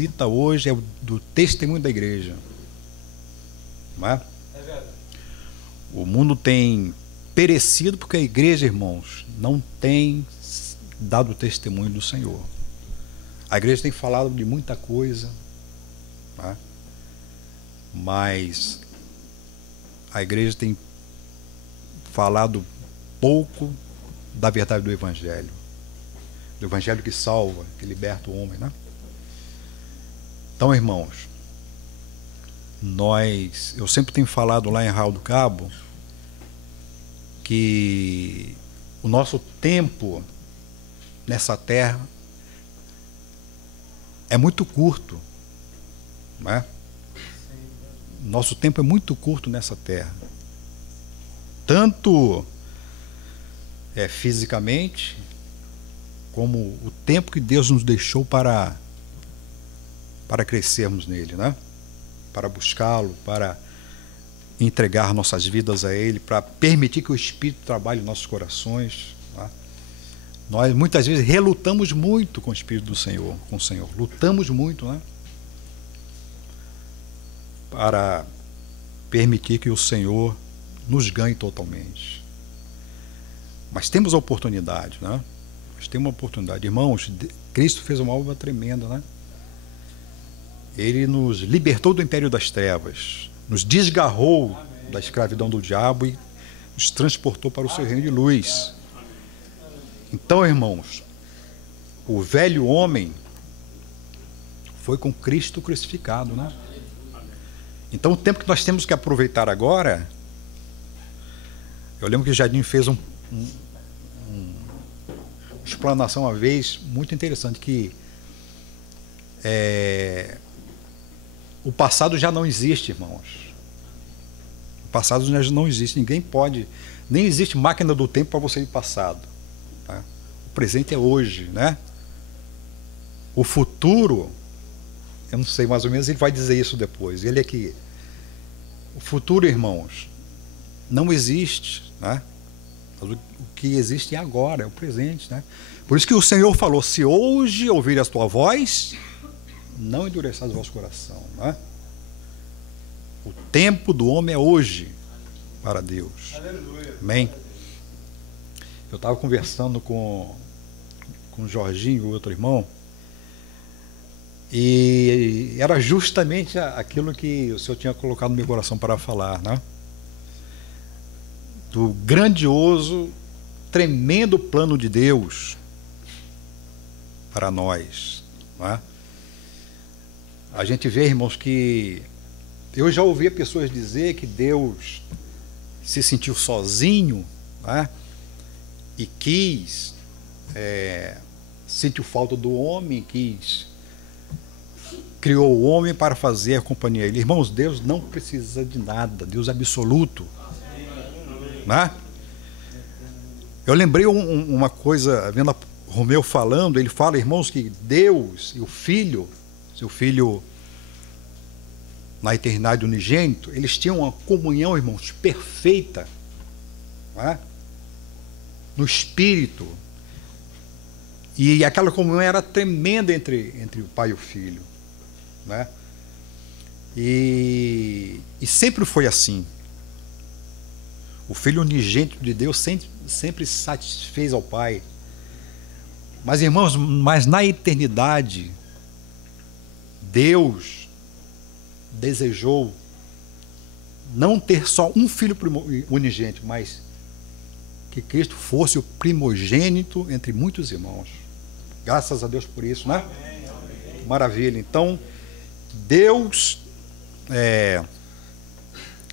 necessita hoje é do testemunho da igreja. Não é? É verdade. O mundo tem perecido porque a igreja, irmãos, não tem dado o testemunho do Senhor. A igreja tem falado de muita coisa, não é? Mas a igreja tem falado pouco da verdade do Evangelho. Do Evangelho que salva, que liberta o homem, né? Então, irmãos, eu sempre tenho falado lá em Arraial do Cabo que o nosso tempo nessa terra é muito curto, né? Nosso tempo é muito curto nessa terra, tanto fisicamente, como o tempo que Deus nos deixou para crescermos nele, né? Para buscá-lo, para entregar nossas vidas a Ele, para permitir que o Espírito trabalhe em nossos corações, né? Nós muitas vezes relutamos muito com o Espírito do Senhor, com o Senhor, lutamos muito, né? Para permitir que o Senhor nos ganhe totalmente. Mas temos a oportunidade, né? Nós temos uma oportunidade. Irmãos, Cristo fez uma obra tremenda, né? Ele nos libertou do império das trevas, nos desgarrou da escravidão do diabo e nos transportou para o seu reino de luz. Então, irmãos, o velho homem foi com Cristo crucificado, né? Então, o tempo que nós temos que aproveitar agora, eu lembro que o Jardim fez uma explanação uma vez muito interessante, que o passado já não existe, irmãos. O passado já não existe, ninguém pode, nem existe máquina do tempo para você ir passado, tá? O presente é hoje, né? O futuro, eu não sei, mais ou menos ele vai dizer isso depois. Ele é que o futuro, irmãos, não existe, né? Mas o que existe é agora, é o presente, né? Por isso que o Senhor falou: se hoje ouvir a tua voz, não endureçais o vosso coração, né? O tempo do homem é hoje para Deus. Aleluia. Amém? Eu estava conversando com o Jorginho, o outro irmão, e era justamente aquilo que o Senhor tinha colocado no meu coração para falar, né? Do grandioso, tremendo plano de Deus para nós, não é? A gente vê, irmãos, que eu já ouvi pessoas dizer que Deus se sentiu sozinho, né? E sentiu falta do homem, criou o homem para fazer a companhia a ele. Irmãos, Deus não precisa de nada, Deus é absoluto, né? Eu lembrei uma coisa, vendo Romeu falando, ele fala, irmãos, que Deus e o Filho, seu Filho na eternidade unigênito, eles tinham uma comunhão, irmãos, perfeita, né? No Espírito, e aquela comunhão era tremenda entre o Pai e o Filho, né? E sempre foi assim. O Filho unigênito de Deus sempre satisfez ao Pai. Mas, irmãos, na eternidade, Deus desejou não ter só um Filho unigênito, mas que Cristo fosse o primogênito entre muitos irmãos. Graças a Deus por isso, né? Amém. Maravilha. Então, Deus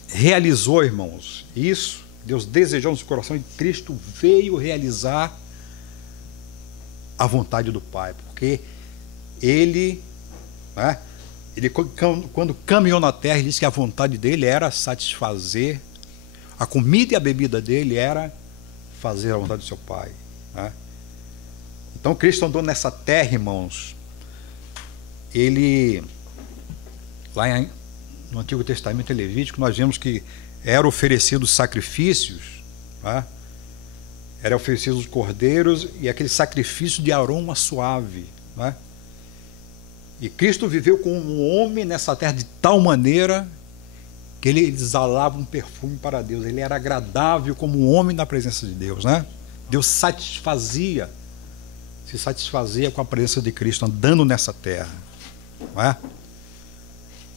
realizou, irmãos, isso. Deus desejou no seu coração e Cristo veio realizar a vontade do Pai, porque ele, né, quando caminhou na terra, ele disse que a vontade dele era satisfazer, a comida e a bebida dele era fazer a vontade do seu Pai, né? Então Cristo andou nessa terra, irmãos. Ele, lá no Antigo Testamento Levítico, nós vemos que eram oferecidos sacrifícios, né? Eram oferecidos os cordeiros e aquele sacrifício de aroma suave, né? E Cristo viveu como um homem nessa terra de tal maneira que ele exalava um perfume para Deus. Ele era agradável como um homem na presença de Deus, né? Deus se satisfazia com a presença de Cristo andando nessa terra, não é?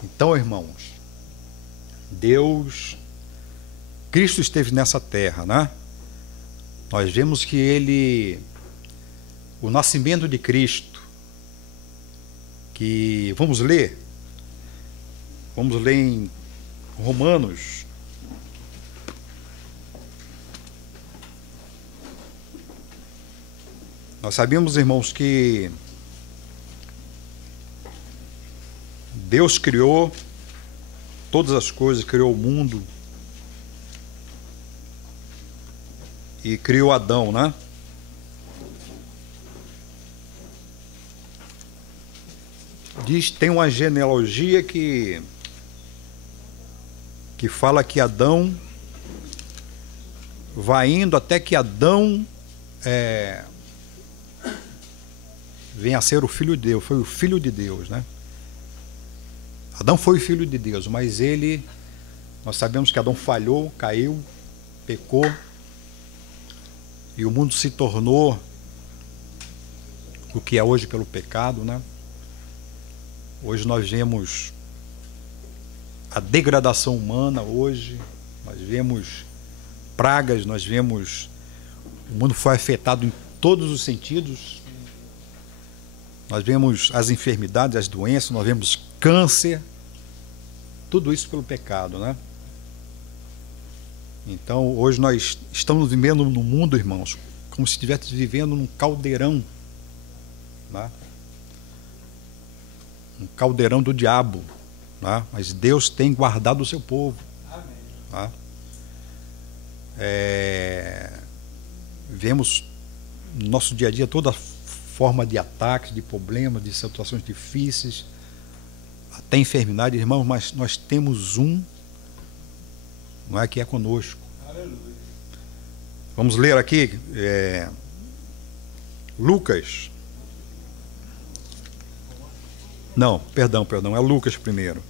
Então, irmãos, Cristo esteve nessa terra, né? Nós vemos que o nascimento de Cristo, que vamos ler em Romanos, nós sabemos, irmãos, que Deus criou todas as coisas, criou o mundo e criou Adão, né? Tem uma genealogia que fala que Adão vai indo até que Adão venha a ser o filho de Deus, foi o filho de Deus, né? Adão foi filho de Deus, mas nós sabemos que Adão falhou, caiu, pecou, e o mundo se tornou o que é hoje pelo pecado, né? Hoje nós vemos a degradação humana, nós vemos pragas, o mundo foi afetado em todos os sentidos. Nós vemos as enfermidades, as doenças, nós vemos câncer, tudo isso pelo pecado, né? Então, hoje nós estamos vivendo no mundo, irmãos, como se estivéssemos vivendo num caldeirão, né? Um caldeirão do diabo, né? Mas Deus tem guardado o seu povo. Amém. Né? Vemos no nosso dia a dia toda forma de ataques, de problemas, de situações difíceis, até enfermidade, irmãos, mas nós temos não é, que é conosco. Aleluia. Vamos ler aqui Lucas. Não, perdão, é Lucas primeiro.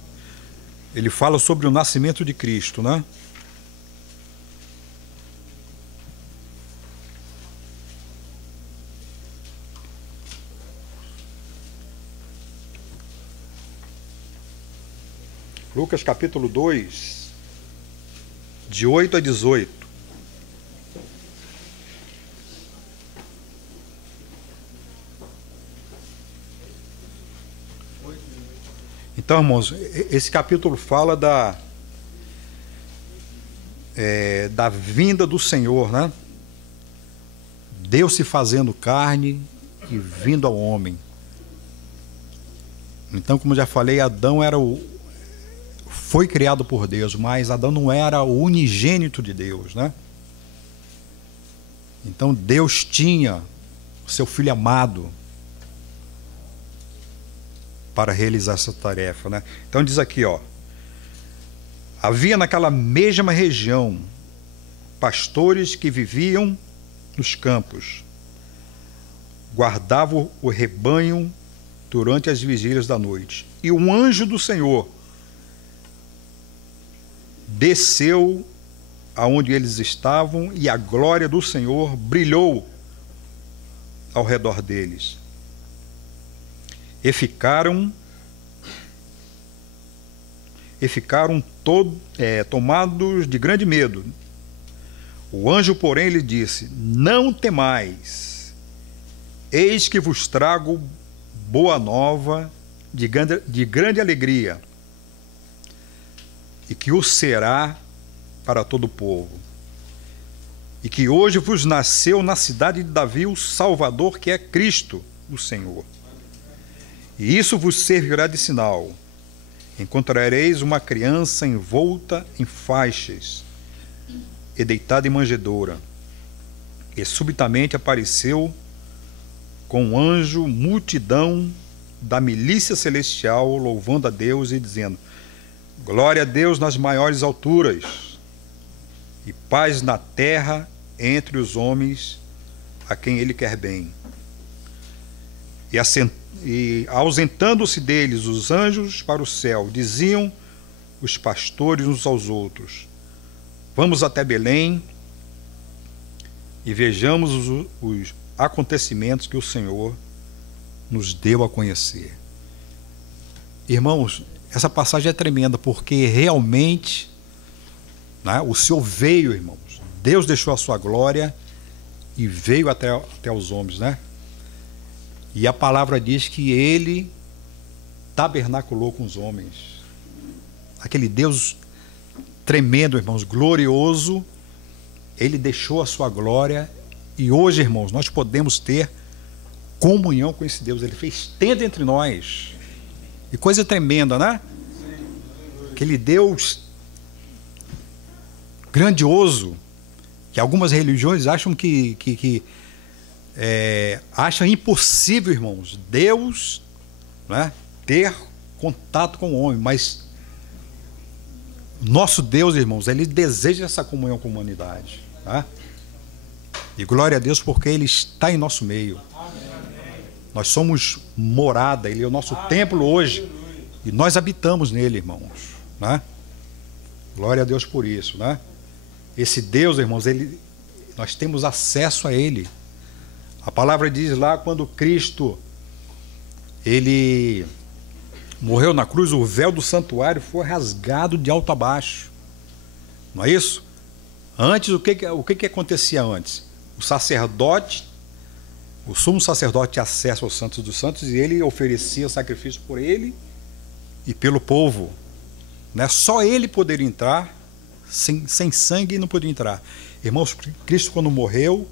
Ele fala sobre o nascimento de Cristo, né? Lucas capítulo 2, de 8 a 18. Então, irmãos, esse capítulo fala da vinda do Senhor, né? Deus se fazendo carne e vindo ao homem. Então, como já falei, Adão foi criado por Deus, mas Adão não era o unigênito de Deus, né? Então Deus tinha seu filho amado para realizar essa tarefa, né? Então diz aqui, havia naquela mesma região pastores que viviam nos campos, guardavam o rebanho durante as vigílias da noite, e um anjo do Senhor desceu aonde eles estavam, e a glória do Senhor brilhou ao redor deles. E ficaram tomados de grande medo. O anjo, porém, lhe disse: não temais, eis que vos trago boa nova de grande alegria, e que o será para todo o povo. E que hoje vos nasceu na cidade de Davi o Salvador, que é Cristo, o Senhor. E isso vos servirá de sinal: encontrareis uma criança envolta em faixas e deitada em manjedoura. E subitamente apareceu com um anjo multidão da milícia celestial, louvando a Deus e dizendo: glória a Deus nas maiores alturas, e paz na terra entre os homens a quem Ele quer bem. E E ausentando-se deles os anjos para o céu, diziam os pastores uns aos outros: vamos até Belém e vejamos os acontecimentos que o Senhor nos deu a conhecer. Irmãos, essa passagem é tremenda, porque realmente, né, o Senhor veio, irmãos. Deus deixou a sua glória e veio até os homens, né? E a palavra diz que ele tabernaculou com os homens. Aquele Deus tremendo, irmãos, glorioso, ele deixou a sua glória e hoje, irmãos, nós podemos ter comunhão com esse Deus. Ele fez tenda entre nós. E coisa tremenda, né? Aquele Deus grandioso, que algumas religiões acham acham impossível, irmãos, Deus, né, ter contato com o homem, mas nosso Deus, irmãos, ele deseja essa comunhão com a humanidade, tá? E glória a Deus porque ele está em nosso meio. Nós somos morada, ele é o nosso templo hoje e nós habitamos nele, irmãos, né? Glória a Deus por isso, né? Esse Deus, irmãos, nós temos acesso a ele. A palavra diz lá, quando Cristo ele morreu na cruz, o véu do santuário foi rasgado de alto a baixo. Não é isso? Antes, o que acontecia antes? O sacerdote, o sumo sacerdote tinha acesso aos santos dos santos e ele oferecia sacrifício por ele e pelo povo, né? Só ele poderia entrar, sem sangue não podia entrar. Irmãos, Cristo quando morreu,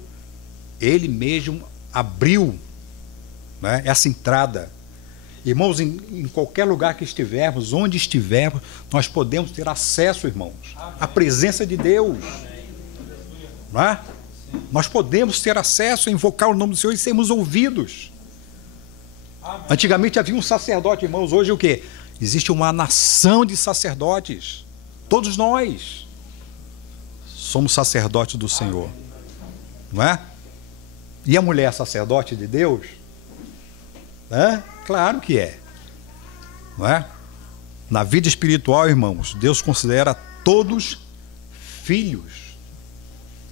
ele mesmo abriu, né, essa entrada. Irmãos, em qualquer lugar que estivermos, onde estivermos, nós podemos ter acesso, irmãos, à presença de Deus. Não é? Nós podemos ter acesso a invocar o nome do Senhor e sermos ouvidos. Antigamente havia um sacerdote, irmãos. Hoje o quê? Existe uma nação de sacerdotes. Todos nós somos sacerdotes do Senhor. Não é? E a mulher é sacerdote de Deus? Claro que é. Não é? Na vida espiritual, irmãos, Deus considera todos filhos.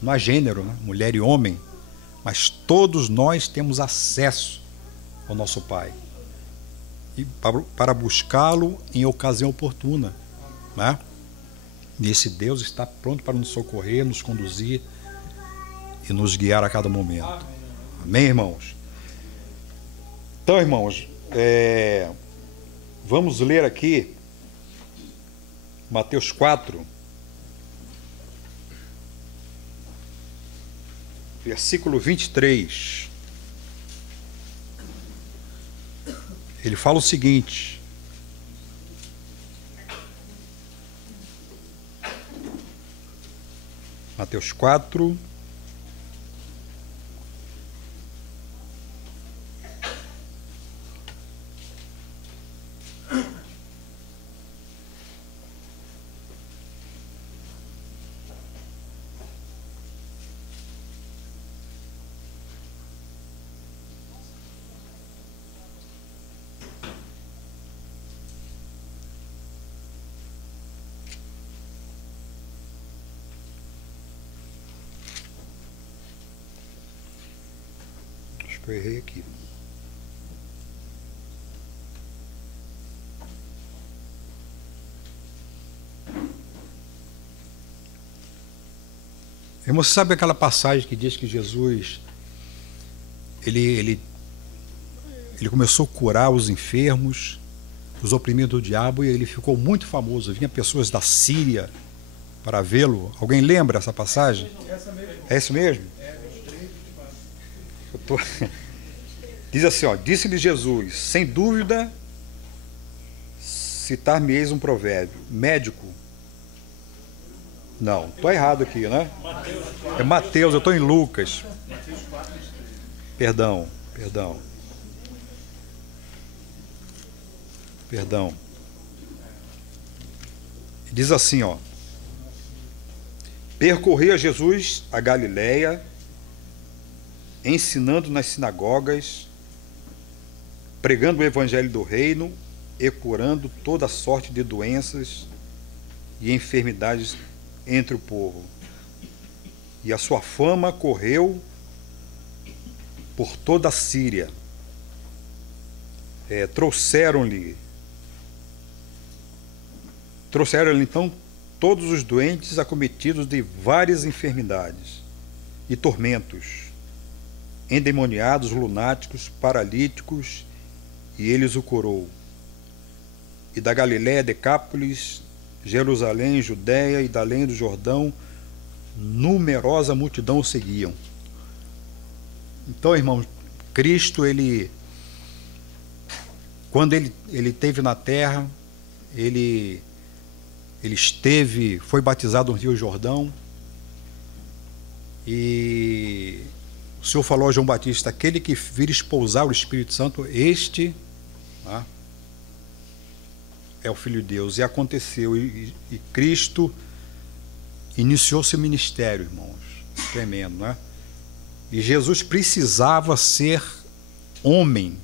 Não há gênero, né? Mulher e homem. Mas todos nós temos acesso ao nosso Pai. E para buscá-lo em ocasião oportuna. Né? E esse Deus está pronto para nos socorrer, nos conduzir e nos guiar a cada momento. Amém, irmãos? Então, irmãos, vamos ler aqui Mateus 4, versículo 23. Ele fala o seguinte: Mateus 4, eu errei aqui. Irmão, você sabe aquela passagem que diz que Jesus ele começou a curar os enfermos, os oprimidos do diabo, e ele ficou muito famoso. Vinha pessoas da Síria para vê-lo. Alguém lembra essa passagem? É isso mesmo? Diz assim, ó: disse-lhe Jesus: sem dúvida citar-me-eis um provérbio, médico. Não, estou errado aqui, né? É Mateus, eu estou em Lucas. Perdão. Diz assim, ó: percorria Jesus a Galileia, ensinando nas sinagogas pregando o evangelho do reino e curando toda sorte de doenças e enfermidades entre o povo. E a sua fama correu por toda a Síria. Trouxeram-lhe então todos os doentes acometidos de várias enfermidades e tormentos, endemoniados, lunáticos, paralíticos, e eles o curou. E da Galiléia, Decápolis, Jerusalém, Judéia e da além do Jordão, numerosa multidão o seguiam. Então, irmãos, Cristo, quando ele esteve na terra, ele foi batizado no Rio Jordão, e o Senhor falou a João Batista: aquele que vir espousar o Espírito Santo, este é o Filho de Deus. E aconteceu, e Cristo iniciou seu ministério, irmãos. Tremendo, né? E Jesus precisava ser homem,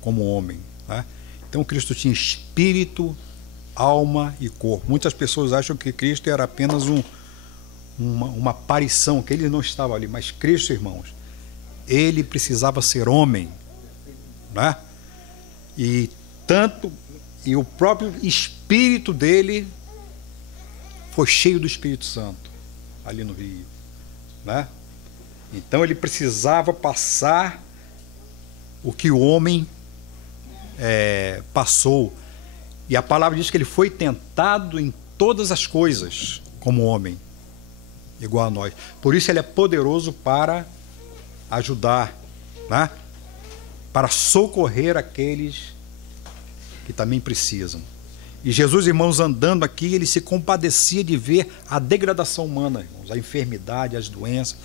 como homem, né? Então Cristo tinha espírito, alma e corpo. Muitas pessoas acham que Cristo era apenas uma aparição, que ele não estava ali, mas Cristo, irmãos, ele precisava ser homem, né? E o próprio espírito dele foi cheio do Espírito Santo ali no Rio, né? Então ele precisava passar o que o homem passou. E a palavra diz que ele foi tentado em todas as coisas como homem, igual a nós. Por isso ele é poderoso para ajudar, né? Para socorrer aqueles que também precisam. E Jesus, irmãos, andando aqui, ele se compadecia de ver a degradação humana, irmãos, a enfermidade, as doenças,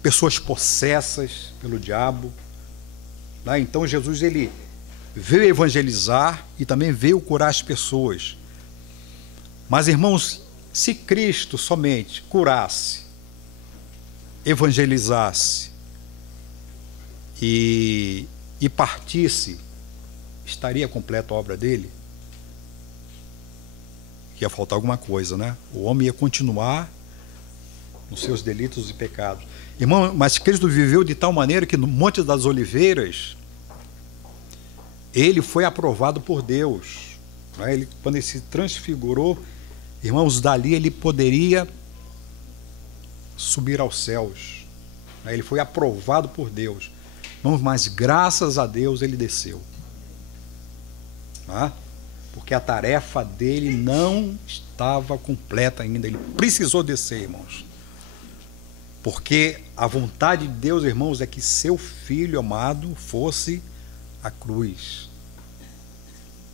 pessoas possessas pelo diabo, né? Então Jesus, ele veio evangelizar e também veio curar as pessoas. Mas, irmãos, se Cristo somente curasse, evangelizasse e partisse, estaria completa a obra dele? Ia faltar alguma coisa, né? O homem ia continuar nos seus delitos e pecados. Irmão, mas Cristo viveu de tal maneira que no Monte das Oliveiras ele foi aprovado por Deus, né? Quando ele se transfigurou, irmãos, dali ele poderia subir aos céus, né? Ele foi aprovado por Deus, irmãos, mas graças a Deus ele desceu, né? Porque a tarefa dele não estava completa ainda, ele precisou descer, irmãos. Porque a vontade de Deus, irmãos, é que seu Filho amado fosse a cruz,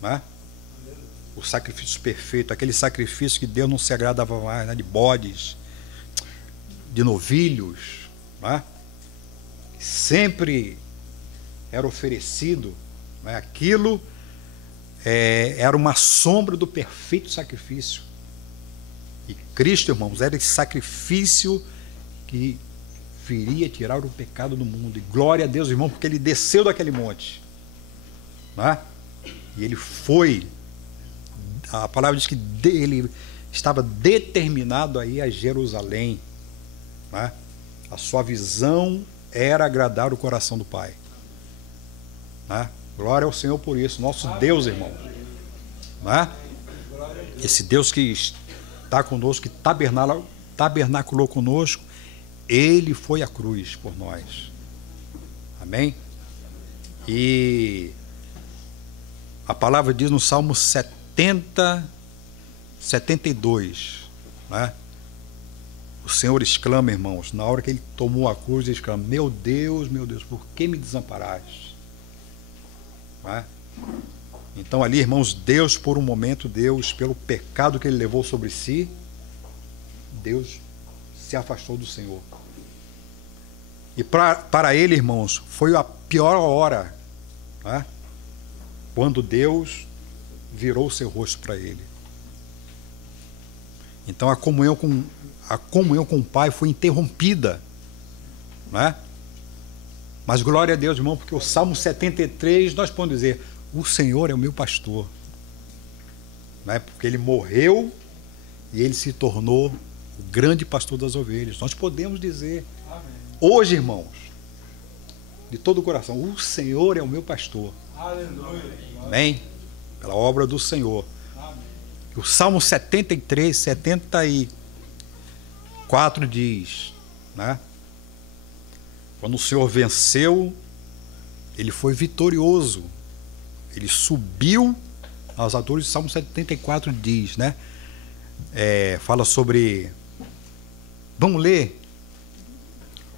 né? O sacrifício perfeito, aquele sacrifício que Deus não se agradava mais, né? De bodes, de novilhos, né? Sempre era oferecido, né? Aquilo era uma sombra do perfeito sacrifício. E Cristo, irmãos, era esse sacrifício que viria tirar o pecado do mundo. E glória a Deus, irmão, porque ele desceu daquele monte, né? E ele foi, a palavra diz que ele estava determinado a ir a Jerusalém, né? A sua visão era agradar o coração do Pai, né? Glória ao Senhor por isso, nosso Deus, irmão, né? Esse Deus que está conosco, que tabernaculou conosco, ele foi à cruz por nós. Amém? E a palavra diz no Salmo 72, né? O Senhor exclama, irmãos, na hora que ele tomou a cruz, ele exclama: meu Deus, por que me desamparaste? Né? Então ali, irmãos, Deus, por um momento, Deus, pelo pecado que ele levou sobre si, Deus se afastou do Senhor. E para ele, irmãos, foi a pior hora, né? Quando Deus virou o seu rosto para ele. Então a comunhão com o Pai foi interrompida, né? Mas glória a Deus, irmão, porque o Salmo 73, nós podemos dizer, o Senhor é o meu pastor. Não é? Porque ele morreu e ele se tornou o grande pastor das ovelhas. Nós podemos dizer, amém, hoje, irmãos, de todo o coração, o Senhor é o meu pastor. Aleluia. Amém? Pela obra do Senhor. Amém. O Salmo 73, 74 diz, né? Quando o Senhor venceu, ele foi vitorioso. Ele subiu aos alturas. O Salmo 74 diz, né? Fala sobre... Vamos ler.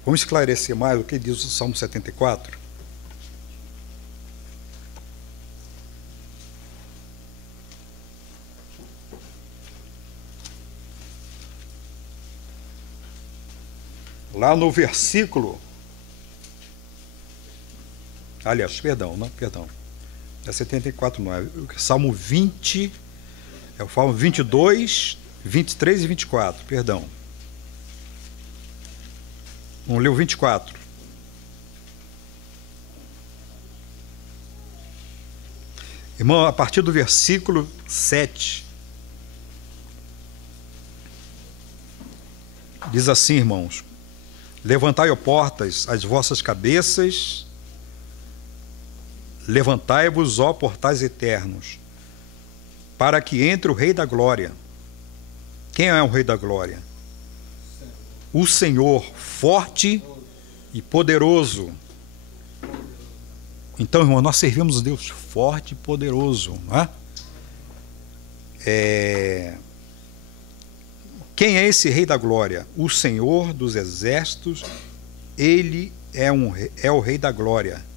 Vamos esclarecer mais o que diz o Salmo 74. Lá no versículo... Aliás, perdão. É 74, não é? Salmo 20, é o Salmo 22, 23 e 24, perdão. Vamos ler o 24. Irmão, a partir do versículo 7. Diz assim, irmãos: levantai, ó portas, as vossas cabeças, levantai-vos, ó portais eternos, para que entre o Rei da Glória. Quem é o Rei da Glória? O Senhor, forte e poderoso. Então, irmão, nós servimos um Deus forte e poderoso, não é? Quem é esse Rei da Glória? O Senhor dos Exércitos. Ele é o Rei da Glória.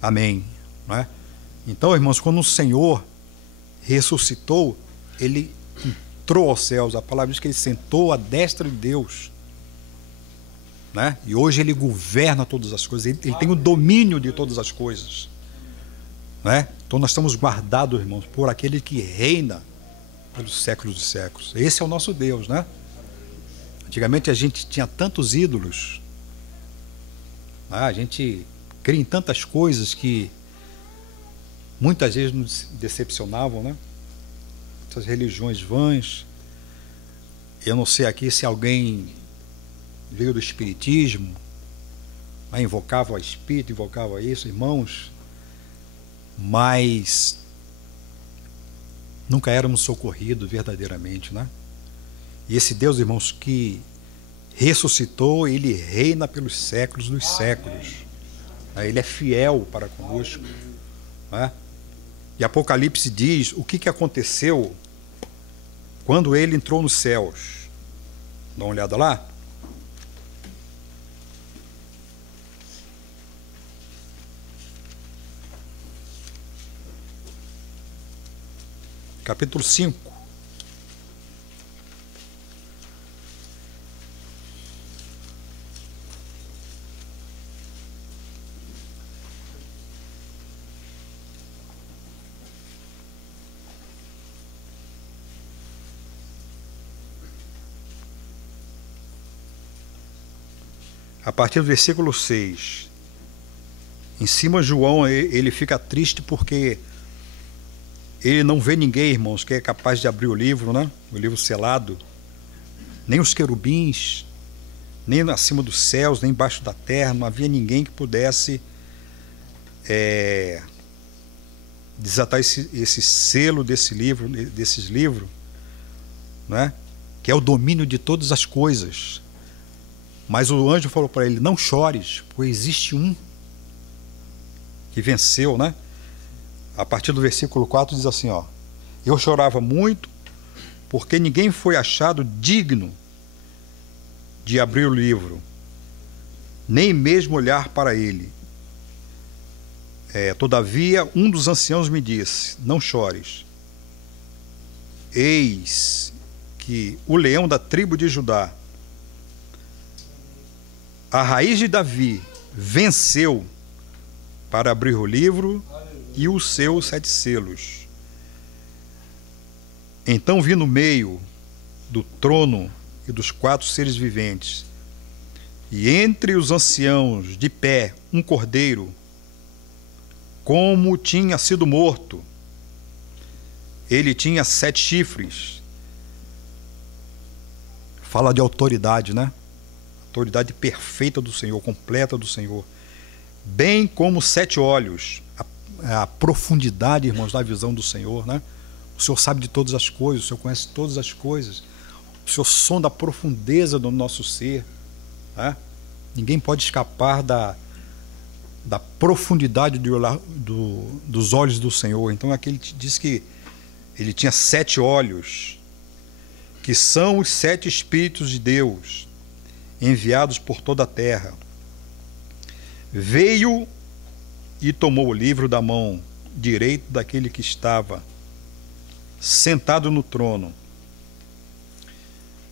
Amém. Não é? Então, irmãos, quando o Senhor ressuscitou, ele entrou aos céus. A palavra diz que ele sentou à destra de Deus. Né? E hoje ele governa todas as coisas. Ele tem o domínio de todas as coisas. Né? Então nós estamos guardados, irmãos, por aquele que reina pelos séculos dos séculos. Esse é o nosso Deus, né? Antigamente a gente tinha tantos ídolos. A gente cria em tantas coisas que muitas vezes nos decepcionavam, né? Essas religiões vãs. Eu não sei aqui se alguém veio do espiritismo, né? Invocava o espírito, invocava isso, irmãos, mas nunca éramos socorridos verdadeiramente, né? E esse Deus, irmãos, que ressuscitou, ele reina pelos séculos dos séculos. Ele é fiel para conosco, né? E Apocalipse diz o que aconteceu quando ele entrou nos céus. Dá uma olhada lá. Capítulo 5. A partir do versículo 6. Em cima, João, ele fica triste porque ele não vê ninguém, irmãos, que é capaz de abrir o livro, né? O livro selado. Nem os querubins, nem acima dos céus, nem embaixo da terra. Não havia ninguém que pudesse desatar esse selo desses livros, né? Que é o domínio de todas as coisas. Mas o anjo falou para ele: não chores, pois existe um que venceu, né? A partir do versículo 4 diz assim, ó: eu chorava muito, porque ninguém foi achado digno de abrir o livro, nem mesmo olhar para ele. Todavia, um dos anciãos me disse: não chores. Eis que o leão da tribo de Judá, a raiz de Davi, venceu para abrir o livro e os seus 7 selos. Então vi no meio do trono e dos 4 seres viventes, E entre os anciãos de pé um cordeiro, como tinha sido morto. Ele tinha 7 chifres. Fala de autoridade, né? Autoridade perfeita do Senhor, completa do Senhor. Bem como 7 olhos. A profundidade, irmãos, da visão do Senhor, né? O Senhor sabe de todas as coisas, o Senhor conhece todas as coisas. O Senhor sonda a profundeza do nosso ser, né? Ninguém pode escapar da profundidade dos olhos do Senhor. Então aqui ele diz que ele tinha 7 olhos, que são os 7 Espíritos de Deus, enviados por toda a terra. Veio e tomou o livro da mão direita daquele que estava sentado no trono.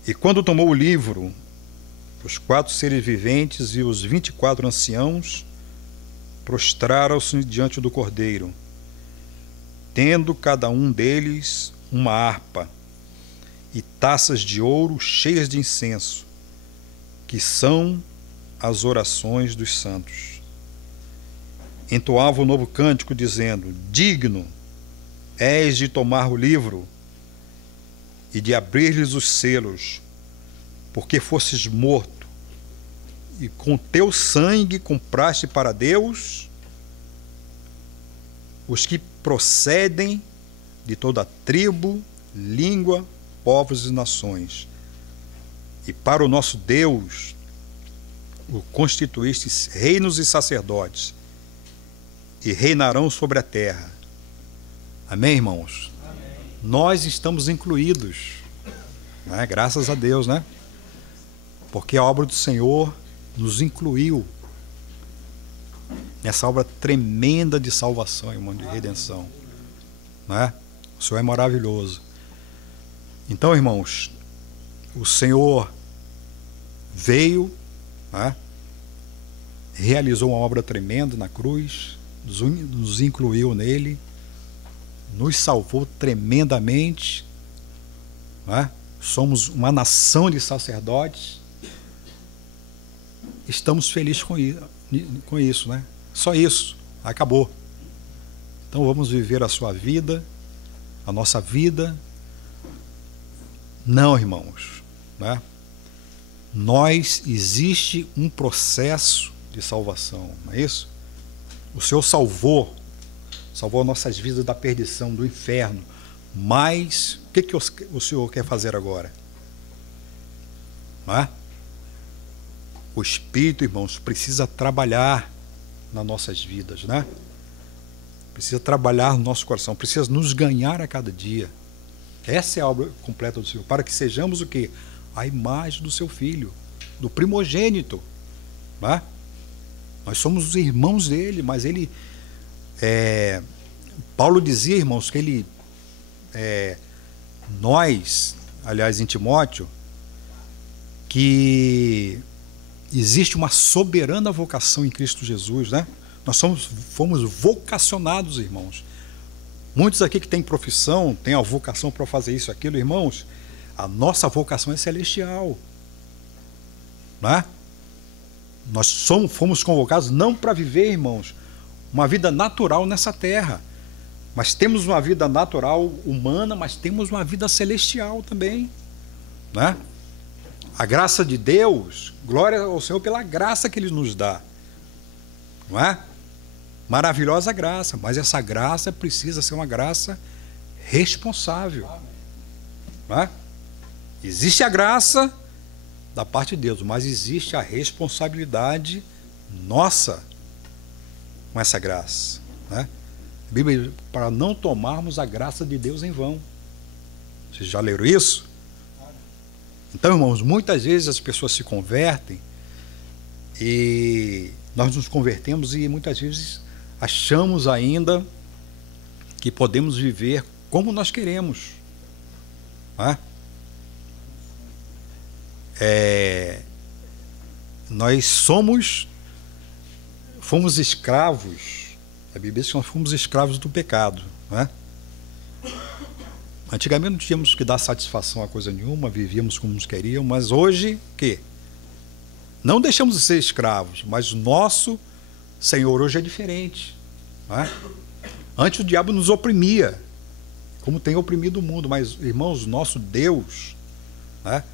E quando tomou o livro, os 4 seres viventes e os 24 anciãos prostraram-se diante do Cordeiro, tendo cada um deles uma harpa e taças de ouro cheias de incenso, que são as orações dos santos. Entoava um novo cântico, dizendo: digno és de tomar o livro e de abrir-lhes os selos, porque fosses morto, e com teu sangue compraste para Deus os que procedem de toda tribo, língua, povos e nações. E para o nosso Deus o constituíste reinos e sacerdotes, e reinarão sobre a terra. Amém, irmãos? Amém. Nós estamos incluídos, né? Graças a Deus, né? Porque a obra do Senhor nos incluiu nessa obra tremenda de salvação, irmão, de redenção, né? O Senhor é maravilhoso. Então, irmãos, o Senhor veio, né? Realizou uma obra tremenda na cruz, nos incluiu nele, nos salvou tremendamente, né? Somos uma nação de sacerdotes. Estamos felizes com isso, né? Só isso, acabou. Então vamos viver a sua vida, a nossa vida. Não, irmãos, né? Existe um processo de salvação, não é isso? O Senhor salvou nossas vidas da perdição, do inferno. Mas o que o Senhor quer fazer agora? Não é? O Espírito, irmãos, precisa trabalhar nas nossas vidas, né? Precisa trabalhar no nosso coração, precisa nos ganhar a cada dia. Essa é a obra completa do Senhor, para que sejamos o quê? A imagem do seu Filho, do primogênito, né? Nós somos os irmãos dele, mas ele... Paulo dizia, irmãos, que ele... aliás, em Timóteo, que existe uma soberana vocação em Cristo Jesus, né? Nós fomos vocacionados, irmãos. Muitos aqui que têm profissão, têm a vocação para fazer isso, aquilo, irmãos, a nossa vocação é celestial, né? Nós fomos convocados não para viver, irmãos, uma vida natural nessa terra, mas temos uma vida natural humana, mas temos uma vida celestial também, né? A graça de Deus, glória ao Senhor pela graça que Ele nos dá, não é? Maravilhosa graça, mas essa graça precisa ser uma graça responsável, não é? Existe a graça da parte de Deus, mas existe a responsabilidade nossa com essa graça, né? A Bíblia diz para não tomarmos a graça de Deus em vão. Vocês já leram isso? Então, irmãos, muitas vezes as pessoas se convertem e nós nos convertemos e muitas vezes achamos ainda que podemos viver como nós queremos, né? Nós fomos escravos, a Bíblia diz que nós fomos escravos do pecado, né? Antigamente não tínhamos que dar satisfação a coisa nenhuma, vivíamos como nos queríamos, mas hoje, que? Não deixamos de ser escravos, mas o nosso Senhor hoje é diferente. Não é? Antes o diabo nos oprimia, como tem oprimido o mundo, mas, irmãos, nosso Deus, né?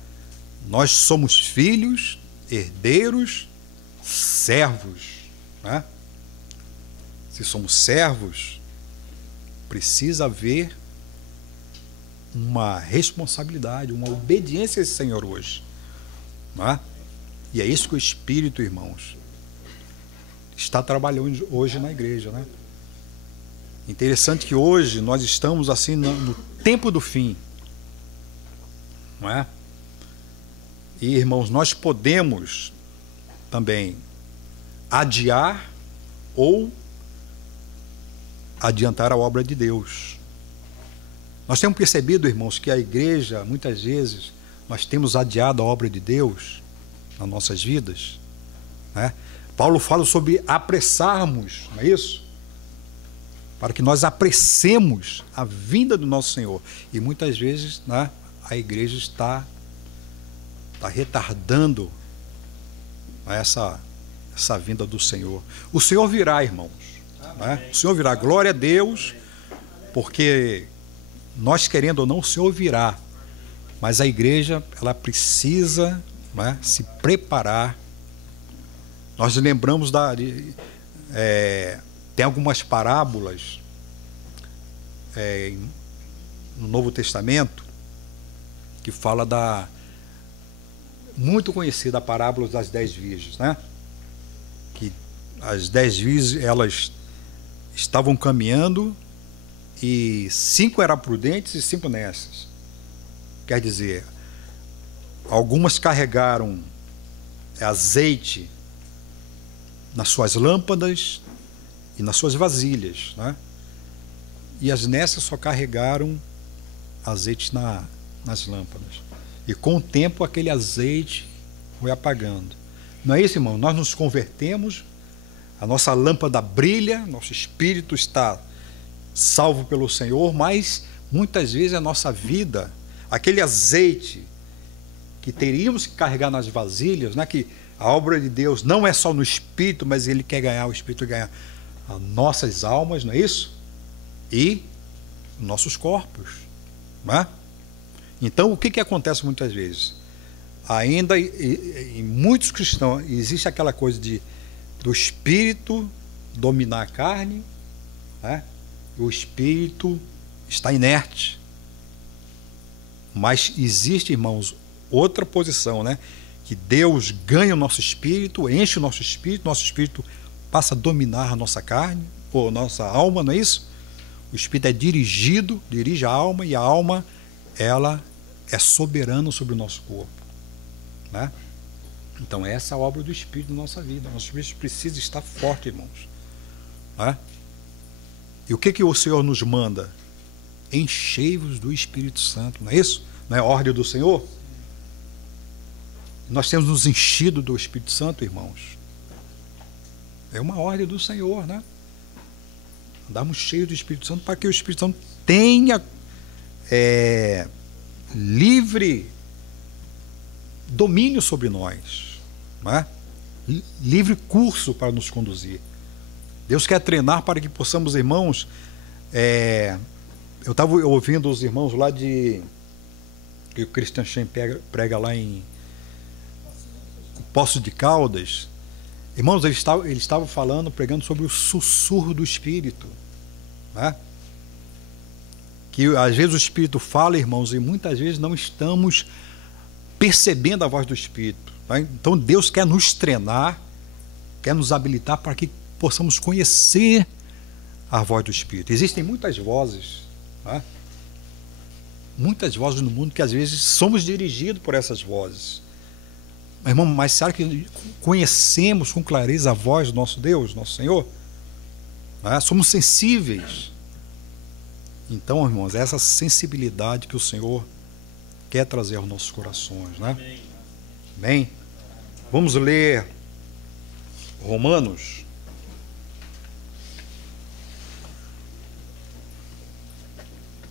Nós somos filhos, herdeiros, servos. Né? Se somos servos, precisa haver uma responsabilidade, uma obediência a esse Senhor hoje. Né? E é isso que o Espírito, irmãos, está trabalhando hoje na igreja. Né? Interessante que hoje nós estamos assim no tempo do fim. Não é? E, irmãos, nós podemos também adiar ou adiantar a obra de Deus. Nós temos percebido, irmãos, que a igreja, muitas vezes, nós temos adiado a obra de Deus nas nossas vidas. Né? Paulo fala sobre apressarmos, não é isso? Para que nós apressemos a vinda do nosso Senhor. E muitas vezes, né, a igreja está retardando essa vinda do Senhor. O Senhor virá, irmãos. Né? O Senhor virá. Glória a Deus, porque nós querendo ou não, o Senhor virá. Mas a igreja, ela precisa, né, se preparar. Nós lembramos tem algumas parábolas no Novo Testamento que fala muito conhecida a parábola das 10 virgens, né? Que as 10 virgens, elas estavam caminhando e 5 eram prudentes e 5 nécias. Quer dizer, algumas carregaram azeite nas suas lâmpadas e nas suas vasilhas, né? E as nécias só carregaram azeite nas lâmpadas. E com o tempo aquele azeite foi apagando. Não é isso, irmão? Nós nos convertemos, a nossa lâmpada brilha, nosso espírito está salvo pelo Senhor, mas muitas vezes a nossa vida, aquele azeite que teríamos que carregar nas vasilhas, né, que a obra de Deus não é só no espírito, mas Ele quer ganhar, o espírito ganhar as nossas almas, não é isso? E nossos corpos. Não é? Então, o que acontece muitas vezes? Ainda em muitos cristãos existe aquela coisa do espírito dominar a carne, né? O espírito está inerte. Mas existe, irmãos, outra posição, né? Que Deus ganha o nosso espírito, enche o nosso espírito passa a dominar a nossa carne, ou nossa alma, não é isso? O espírito é dirige a alma, e a alma, ela é soberana sobre o nosso corpo. Né? Então, essa é a obra do Espírito na nossa vida. Nosso Espírito precisa estar forte, irmãos. Né? E o que o Senhor nos manda? Enchei-vos do Espírito Santo, não é isso? Não é a ordem do Senhor? Nós temos nos enchido do Espírito Santo, irmãos. É uma ordem do Senhor, né? Andarmos cheios do Espírito Santo para que o Espírito Santo tenha livre domínio sobre nós, né? Livre curso para nos conduzir. Deus quer treinar para que possamos, irmãos, eu estava ouvindo os irmãos lá que o Christian Shen prega lá em Poços de Caldas. Irmãos, ele estava pregando sobre o sussurro do Espírito, né? Que às vezes o Espírito fala, irmãos, e muitas vezes não estamos percebendo a voz do Espírito. Tá? Então Deus quer nos treinar, quer nos habilitar para que possamos conhecer a voz do Espírito. Existem muitas vozes, tá? Muitas vozes no mundo que às vezes somos dirigidos por essas vozes. Mas, irmão, mas será que conhecemos com clareza a voz do nosso Deus, nosso Senhor? Né? Somos sensíveis. Então, irmãos, essa sensibilidade que o Senhor quer trazer aos nossos corações, né? Amém? Vamos ler Romanos.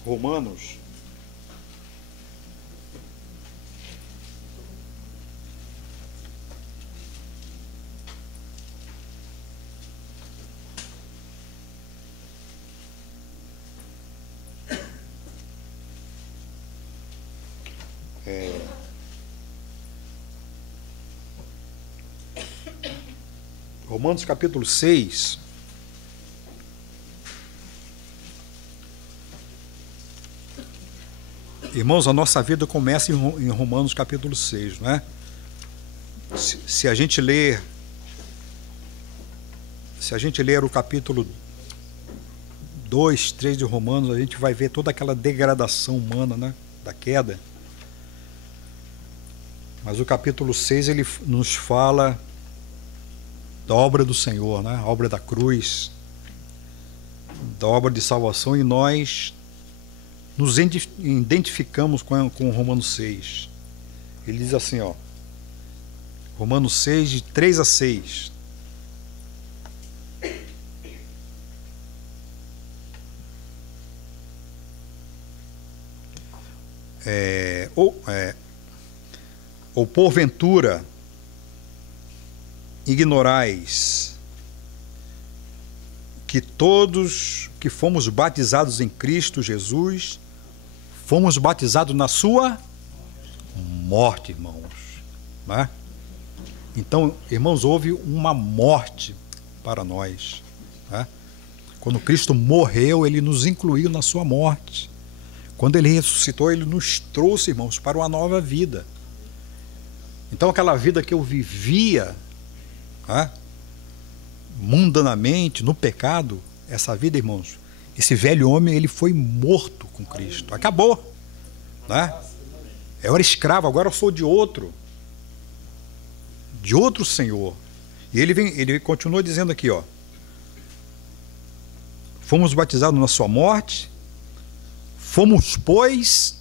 Romanos. Romanos capítulo 6. Irmãos, a nossa vida começa em Romanos capítulo 6, não é? Se a gente ler o capítulo 2, 3 de Romanos, a gente vai ver toda aquela degradação humana, né, da queda. Mas o capítulo 6, ele nos fala da obra do Senhor, né? A obra da cruz, da obra de salvação, e nós nos identificamos com Romanos 6. Ele diz assim, ó, Romanos 6, de 3 a 6. Ou porventura ignorais que todos que fomos batizados em Cristo Jesus, fomos batizados na sua morte, irmãos, né? Então, irmãos, houve uma morte para nós, né? Quando Cristo morreu, ele nos incluiu na sua morte. Quando ele ressuscitou, ele nos trouxe, irmãos, para uma nova vida. Então, aquela vida que eu vivia, né, mundanamente, no pecado, essa vida, irmãos, esse velho homem, ele foi morto com Cristo. Acabou, né? Eu era escravo, agora eu sou de outro Senhor. E ele continua dizendo aqui, ó, fomos batizados na sua morte, fomos, pois,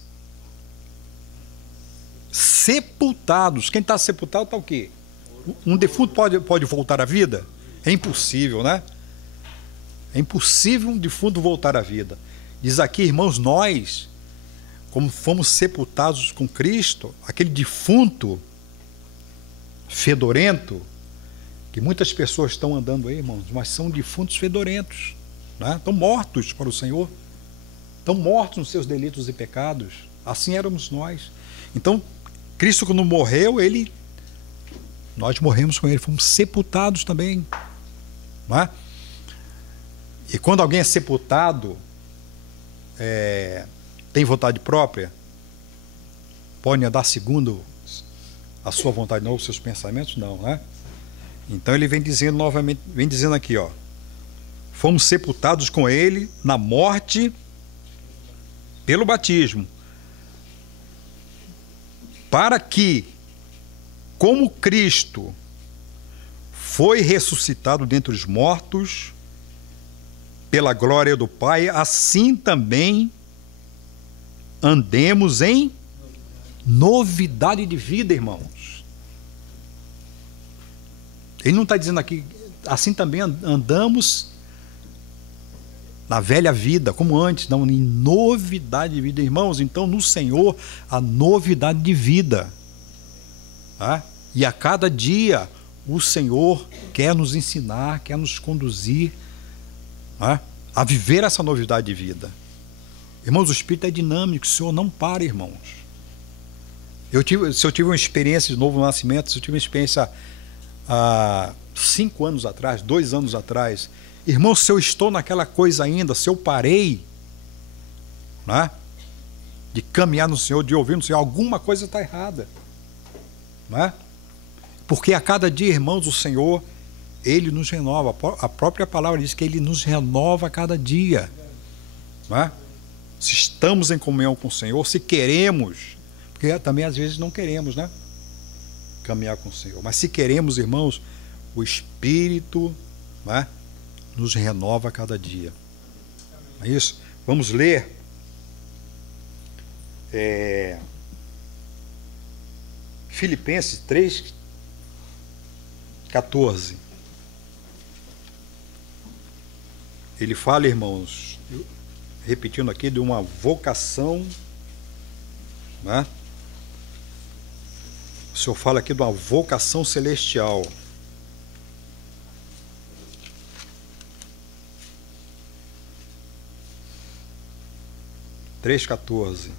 sepultados. Quem está sepultado está o quê? Um defunto pode voltar à vida? É impossível, né? É impossível um defunto voltar à vida. Diz aqui, irmãos, nós, como fomos sepultados com Cristo, aquele defunto fedorento, que muitas pessoas estão andando aí, irmãos, mas são defuntos fedorentos, né? Estão mortos para o Senhor, estão mortos nos seus delitos e pecados. Assim éramos nós. Então, Cristo, quando morreu, nós morremos com ele, fomos sepultados também, não é? E quando alguém é sepultado, tem vontade própria, pode andar segundo a sua vontade, não os seus pensamentos, não, né? Então ele vem dizendo novamente, vem dizendo aqui, ó, fomos sepultados com ele na morte pelo batismo, para que, como Cristo foi ressuscitado dentre os mortos pela glória do Pai, assim também andemos em novidade de vida, irmãos. Ele não está dizendo aqui, assim também andamos na velha vida, como antes, não, em novidade de vida, irmãos. Então, no Senhor, a novidade de vida, tá? E a cada dia, o Senhor quer nos ensinar, quer nos conduzir, tá, a viver essa novidade de vida. Irmãos, o Espírito é dinâmico, o Senhor não para, irmãos. Se eu tive uma experiência de novo nascimento, se eu tive uma experiência há 5 anos atrás, 2 anos atrás, irmão, se eu estou naquela coisa ainda, se eu parei, né, de caminhar no Senhor, de ouvir no Senhor, alguma coisa está errada, né? Porque a cada dia, irmãos, o Senhor, ele nos renova. A própria palavra diz que ele nos renova a cada dia, né? Se estamos em comunhão com o Senhor, se queremos, porque também às vezes não queremos, né, caminhar com o Senhor, mas se queremos, irmãos, o Espírito, né, nos renova a cada dia. É isso? Vamos ler Filipenses 3:14. Ele fala, irmãos, repetindo aqui, de uma vocação, né? O Senhor fala aqui de uma vocação celestial. (3:14)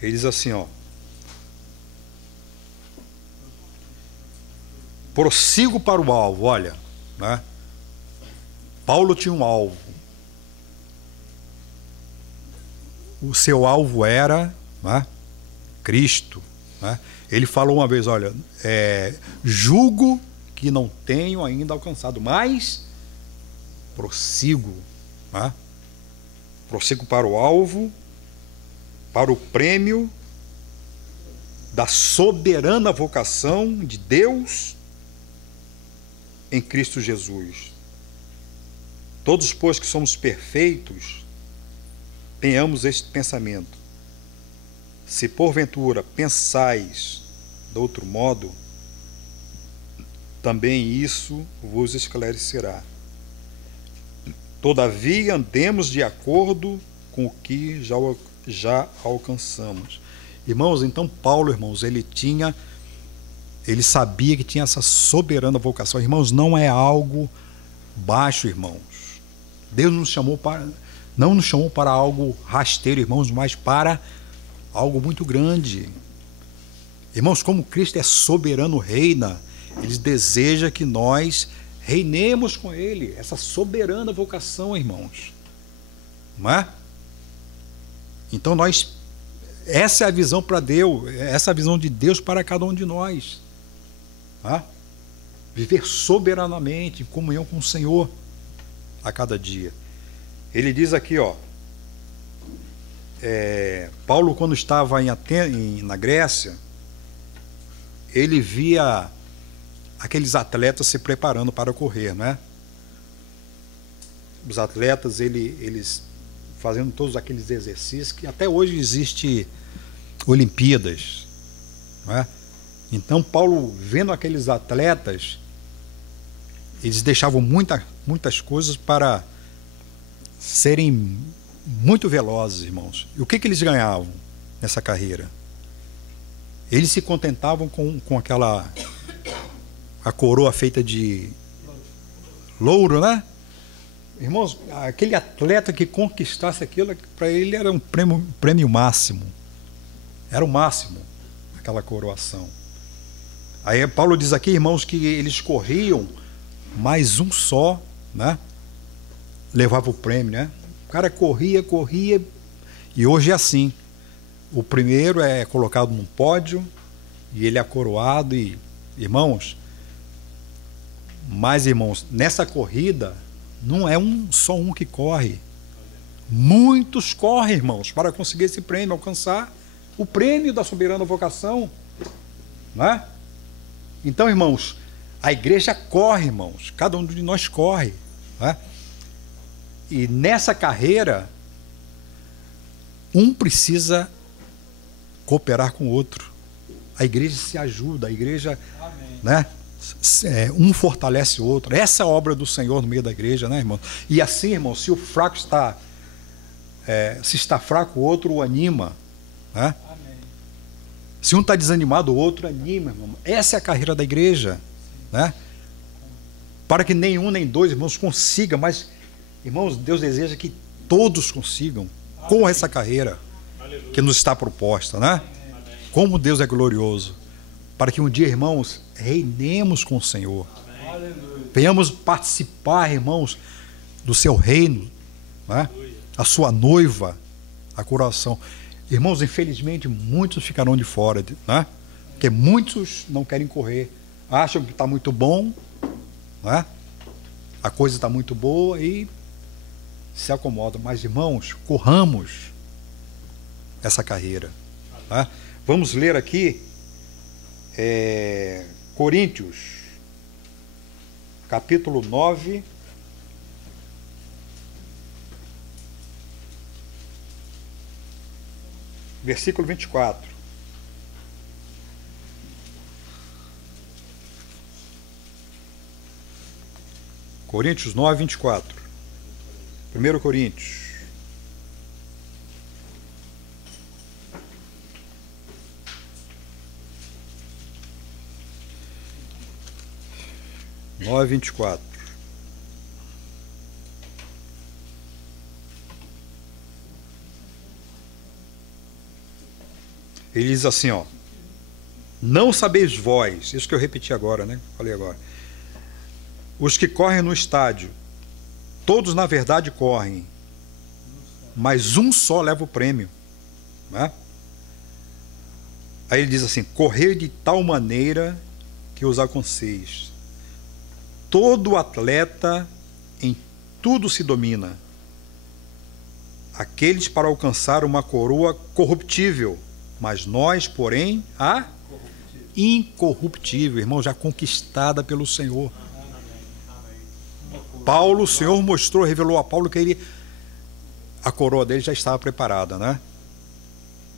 Ele diz assim, ó: prossigo para o alvo. Olha, né? Paulo tinha um alvo. O seu alvo era, né, Cristo, né? Ele falou uma vez, olha, julgo que não tenho ainda alcançado, mas prossigo, né? Prossigo para o alvo, para o prêmio da soberana vocação de Deus em Cristo Jesus. Todos, pois, que somos perfeitos, tenhamos este pensamento. Se porventura pensais de outro modo, também isso vos esclarecerá. Todavia andemos de acordo com o que já alcançamos. Irmãos, então Paulo, irmãos, ele sabia que tinha essa soberana vocação. Irmãos, não é algo baixo, irmãos. Deus não nos chamou para algo rasteiro, irmãos, mas para algo muito grande. Irmãos, como Cristo é soberano, reina, Ele deseja que nós reinemos com Ele. Essa soberana vocação, irmãos. Não é? Então essa é a visão para Deus, essa é a visão de Deus para cada um de nós. Não é? Viver soberanamente, em comunhão com o Senhor a cada dia. Ele diz aqui, ó, Paulo, quando estava na Grécia, ele via aqueles atletas se preparando para correr, né? Os atletas, eles fazendo todos aqueles exercícios, que até hoje existe Olimpíadas, não é? Então Paulo, vendo aqueles atletas, eles deixavam muitas coisas para serem muito velozes, irmãos. E o que eles ganhavam nessa carreira? Eles se contentavam com a coroa feita de louro, né? Irmãos, aquele atleta que conquistasse aquilo, para ele era um prêmio máximo. Era o máximo, aquela coroação. Aí Paulo diz aqui, irmãos, que eles corriam, mas um só, né, levava o prêmio, né? O cara corria, e hoje é assim. O primeiro é colocado num pódio, e ele é coroado, e, irmãos, nessa corrida, não é só um que corre. Muitos correm, irmãos, para conseguir esse prêmio, alcançar o prêmio da soberana vocação. Não é? Então, irmãos, a igreja corre, irmãos. Cada um de nós corre. Não é? E nessa carreira, um precisa cooperar com o outro. A igreja se ajuda, a igreja, né? Um fortalece o outro. Essa é a obra do Senhor no meio da igreja, né, irmão? E assim, irmão, se o fraco se está fraco, o outro o anima, né? Se um está desanimado, o outro anima, irmão. Essa é a carreira da igreja, né? Para que nenhum nem dois irmãos consigam, mas, irmãos, Deus deseja que todos consigam com essa carreira que nos está proposta, né? Como Deus é glorioso. Para que um dia, irmãos, reinemos com o Senhor. Venhamos participar, irmãos, do seu reino, né? A sua noiva, a coroação. Irmãos, infelizmente, muitos ficarão de fora, né? Porque muitos não querem correr. Acham que está muito bom, né? A coisa está muito boa e se acomodam. Mas, irmãos, corramos essa carreira. Né? Vamos ler aqui Coríntios, capítulo 9, versículo 24. Coríntios 9, 24. 1 Coríntios. Nove, 24. Ele diz assim, ó: não sabeis vós, isso que eu repeti agora, né? Falei agora. Os que correm no estádio, todos na verdade correm, mas um só leva o prêmio, né? Aí ele diz assim: correr de tal maneira que os alcanceis. Todo atleta em tudo se domina. Aqueles para alcançar uma coroa corruptível, mas nós, porém, a incorruptível, irmão, já conquistada pelo Senhor. Paulo, o Senhor mostrou, revelou a Paulo que a coroa dele já estava preparada, né?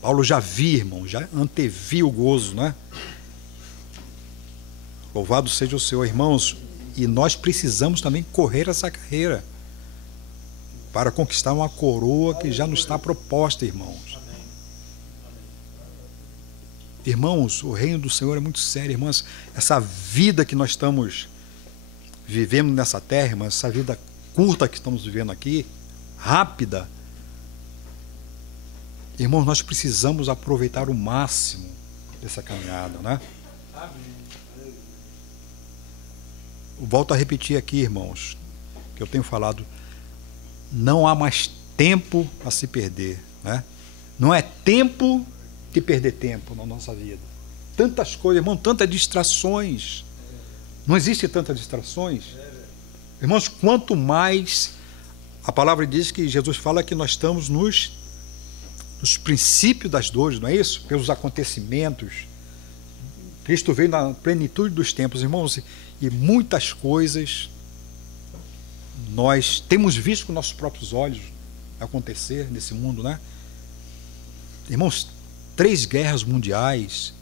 Paulo já viu, irmão, já anteviu o gozo, né? Louvado seja o Senhor, irmãos, e nós precisamos também correr essa carreira para conquistar uma coroa que já nos está proposta, irmãos. Irmãos, o reino do Senhor é muito sério, irmãos. Essa vida que nós estamos vivendo nessa terra, irmãos, essa vida curta que estamos vivendo aqui, rápida, irmãos, nós precisamos aproveitar o máximo dessa caminhada, né? Volto a repetir aqui, irmãos, que eu tenho falado, não há mais tempo a se perder, né? Não é tempo de perder tempo na nossa vida. Tantas coisas, irmão, tantas distrações. Não existe tantas distrações. Irmãos, quanto mais, a palavra diz que Jesus fala que nós estamos nos princípios das dores, não é isso? Pelos acontecimentos. Cristo veio na plenitude dos tempos, irmãos, e muitas coisas nós temos visto com nossos próprios olhos acontecer nesse mundo, né? Irmãos, 3 guerras mundiais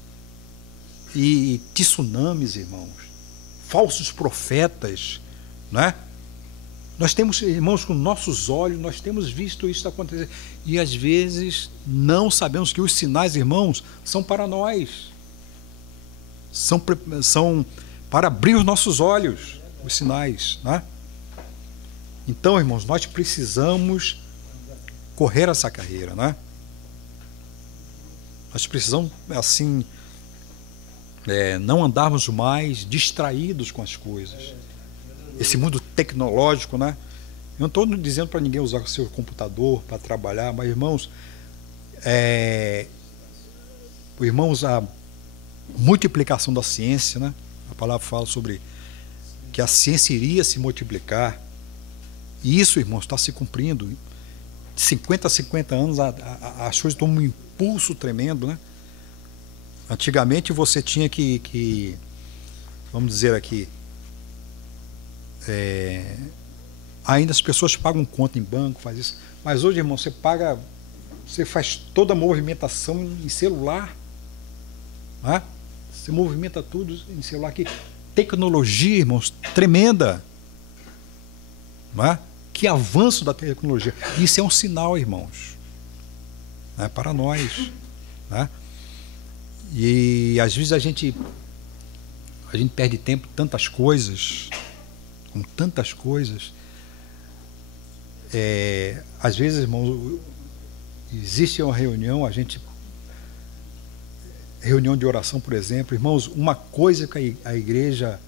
e tsunamis, irmãos, falsos profetas, né? Nós temos, irmãos, com nossos olhos, nós temos visto isso acontecer. E às vezes não sabemos que os sinais, irmãos, são para nós. São para abrir os nossos olhos, os sinais, né? Então, irmãos, nós precisamos correr essa carreira, né? Nós precisamos, assim, não andarmos mais distraídos com as coisas. Esse mundo tecnológico, né? Eu não estou dizendo para ninguém usar o seu computador para trabalhar, mas, irmãos, a multiplicação da ciência, né? A palavra fala sobre que a ciência iria se multiplicar. E isso, irmãos, está se cumprindo. De 50 a 50 anos, as coisas tomam um impulso tremendo, né? Antigamente você tinha que vamos dizer aqui, ainda as pessoas pagam conta em banco, faz isso. Mas hoje, irmão, você faz toda a movimentação em celular, né? Você movimenta tudo em celular aqui. Tecnologia, irmãos, tremenda, né? Que avanço da tecnologia. Isso é um sinal, irmãos, né? Para nós, né? E às vezes a gente perde tempo com tantas coisas. Às vezes, irmãos, existe uma reunião, reunião de oração, por exemplo, irmãos, uma coisa que a igreja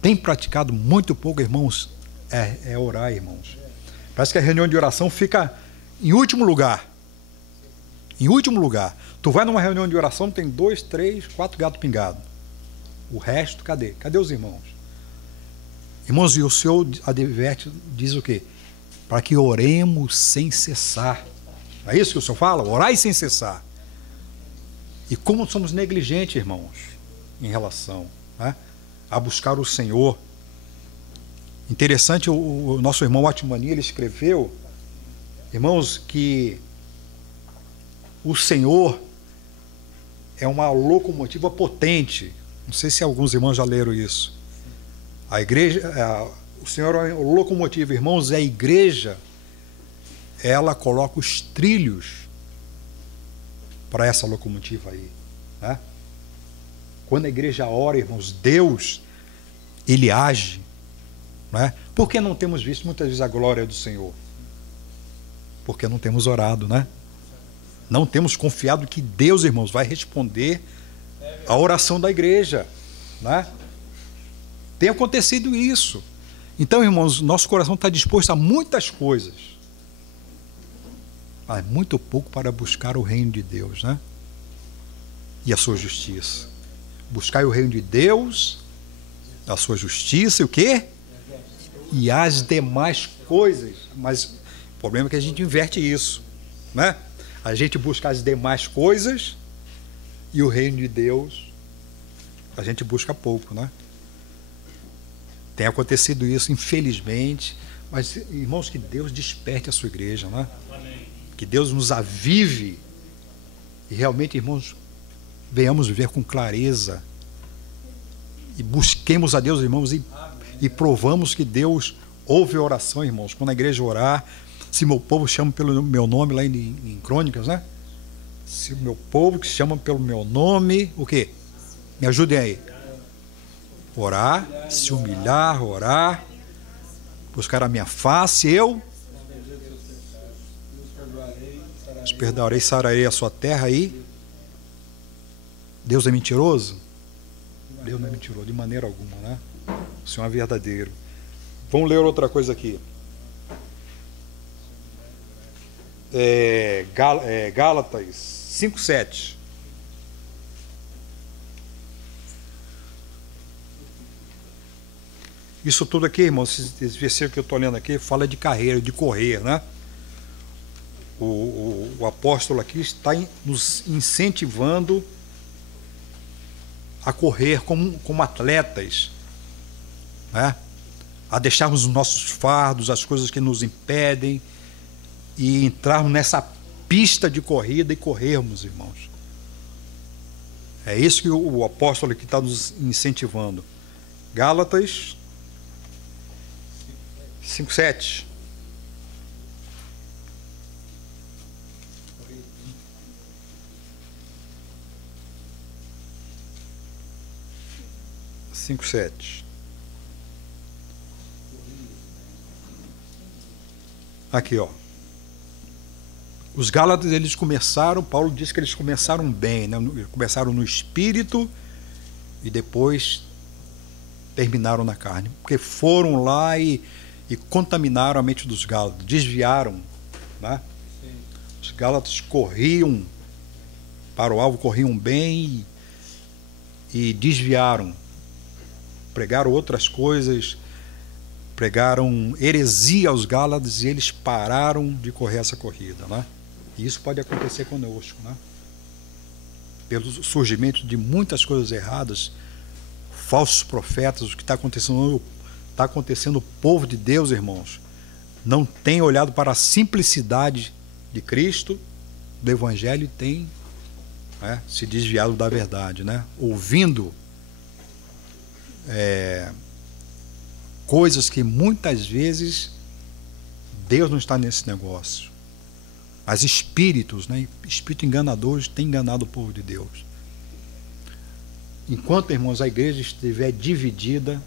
tem praticado muito pouco, irmãos, é orar, irmãos. Parece que a reunião de oração fica em último lugar. Em último lugar. Tu vai numa reunião de oração, tem 2, 3, 4 gatos pingados. O resto, cadê? Cadê os irmãos? Irmãos, e o Senhor adverte, diz o quê? Para que oremos sem cessar. É isso que o Senhor fala? Orai sem cessar. E como somos negligentes, irmãos, em relação, né, a buscar o Senhor. Interessante, o nosso irmão Atmani, ele escreveu, irmãos, que o Senhor é uma locomotiva potente. Não sei se alguns irmãos já leram isso. A igreja, o Senhor é uma locomotiva, irmãos, e a igreja, ela coloca os trilhos para essa locomotiva aí, né? Quando a igreja ora, irmãos, Deus, Ele age, né? Por que não temos visto muitas vezes a glória do Senhor? Porque não temos orado, né? Não temos confiado que Deus, irmãos, vai responder a oração da igreja, né? Tem acontecido isso. Então, irmãos, nosso coração está disposto a muitas coisas, mas muito pouco para buscar o reino de Deus, né? E a sua justiça. Buscar o reino de Deus, a sua justiça e o quê? E as demais coisas. Mas o problema é que a gente inverte isso, né? A gente busca as demais coisas e o reino de Deus a gente busca pouco, né? Tem acontecido isso, infelizmente, mas, irmãos, que Deus desperte a sua igreja, né? Que Deus nos avive e realmente, irmãos, venhamos ver com clareza e busquemos a Deus, irmãos, e provamos que Deus ouve a oração, irmãos. Quando a igreja orar, se meu povo chama pelo meu nome, lá em Crônicas, né? Se o meu povo que chama pelo meu nome, o quê? Me ajudem aí. Orar, se humilhar, orar, buscar a minha face, eu os perdoarei, sararei a sua terra aí. Deus é mentiroso? Deus não é mentiroso de maneira alguma, né? O Senhor é verdadeiro. Vamos ler outra coisa aqui. Gálatas 5:7. Isso tudo aqui, irmãos, esse versículo que eu estou lendo aqui fala de carreira, de correr, né? O apóstolo aqui está nos incentivando a correr como atletas, né? A deixarmos os nossos fardos, as coisas que nos impedem e entrarmos nessa pista de corrida e corrermos, irmãos. É isso que o apóstolo aqui está nos incentivando. Gálatas 5:7. Aqui, ó. Os Gálatas, eles começaram, Paulo diz que eles começaram bem, né? Começaram no espírito e depois terminaram na carne, porque foram lá e contaminaram a mente dos Gálatas, desviaram, né? Os Gálatas corriam para o alvo, corriam bem e desviaram, pregaram outras coisas, pregaram heresia aos Gálatas e eles pararam de correr essa corrida, né? E isso pode acontecer conosco, né? Pelo surgimento de muitas coisas erradas, falsos profetas, o que está acontecendo, o povo de Deus, irmãos, não tem olhado para a simplicidade de Cristo, do Evangelho, e tem, né, se desviado da verdade, né? Ouvindo coisas que muitas vezes Deus não está nesse negócio. Mas espíritos, né, espíritos enganadores têm enganado o povo de Deus. Enquanto, irmãos, a igreja estiver dividida,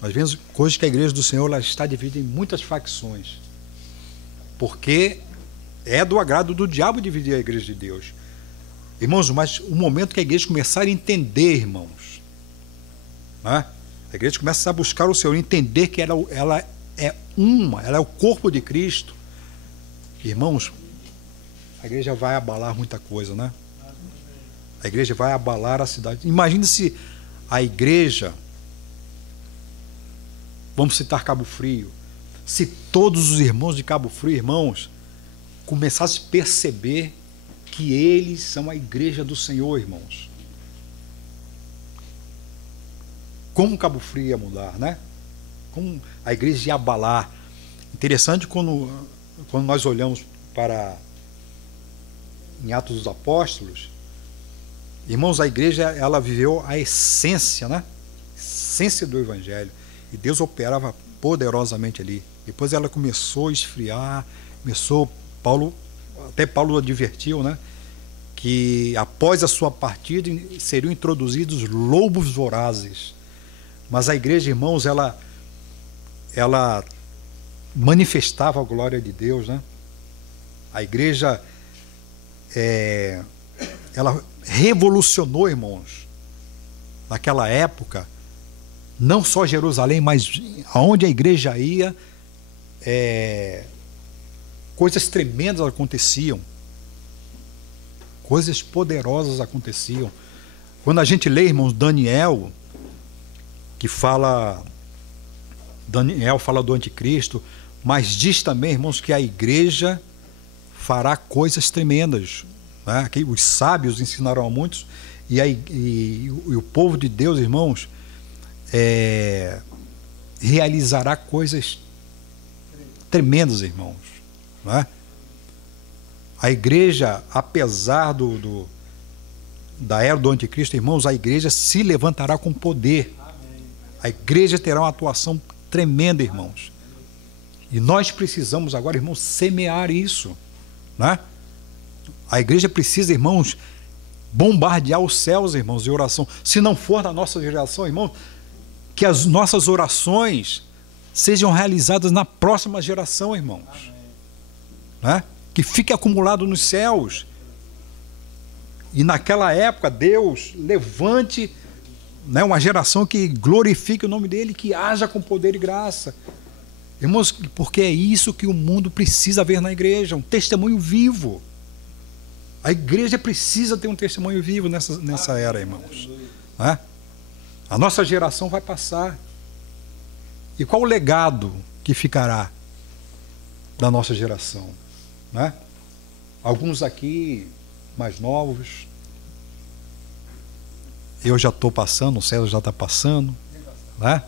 nós vemos coisas que a igreja do Senhor ela está dividida em muitas facções, porque é do agrado do diabo dividir a igreja de Deus. Irmãos, mas o momento que a igreja começar a entender, irmãos, né? A igreja começa a buscar o Senhor, entender que ela é uma, ela é o corpo de Cristo, irmãos, a igreja vai abalar muita coisa, né? A igreja vai abalar a cidade. Imagine se a igreja, vamos citar Cabo Frio, se todos os irmãos de Cabo Frio, irmãos, começassem a perceber que eles são a igreja do Senhor, irmãos. Como Cabo Frio ia mudar, né? Como a igreja ia abalar. Interessante quando nós olhamos para em Atos dos Apóstolos, irmãos, a igreja ela viveu a essência, né? A essência do Evangelho. E Deus operava poderosamente ali. Depois ela começou a esfriar, até Paulo advertiu, né? Que após a sua partida seriam introduzidos lobos vorazes. Mas a igreja, irmãos, ela manifestava a glória de Deus, né? A igreja, ela revolucionou, irmãos, naquela época, não só Jerusalém, mas aonde a igreja ia, coisas tremendas aconteciam, coisas poderosas aconteciam. Quando a gente lê, irmãos, Daniel fala do anticristo, mas diz também, irmãos, que a igreja fará coisas tremendas, né? Que os sábios ensinaram a muitos, e o povo de Deus, irmãos, realizará coisas tremendas, irmãos, né? A igreja, apesar da era do anticristo, irmãos, a igreja se levantará com poder. A igreja terá uma atuação tremenda, irmãos. E nós precisamos agora, irmãos, semear isso, né? A igreja precisa, irmãos, bombardear os céus, irmãos, de oração. Se não for na nossa geração, irmãos, que as nossas orações sejam realizadas na próxima geração, irmãos, né? Que fique acumulado nos céus. E naquela época, Deus levante, né, uma geração que glorifique o nome dele, que haja com poder e graça. Irmãos, porque é isso que o mundo precisa ver na igreja, um testemunho vivo. A igreja precisa ter um testemunho vivo nessa era, irmãos, né? A nossa geração vai passar. E qual o legado que ficará da nossa geração, né? Alguns aqui mais novos, eu já estou passando, o César já está passando, né?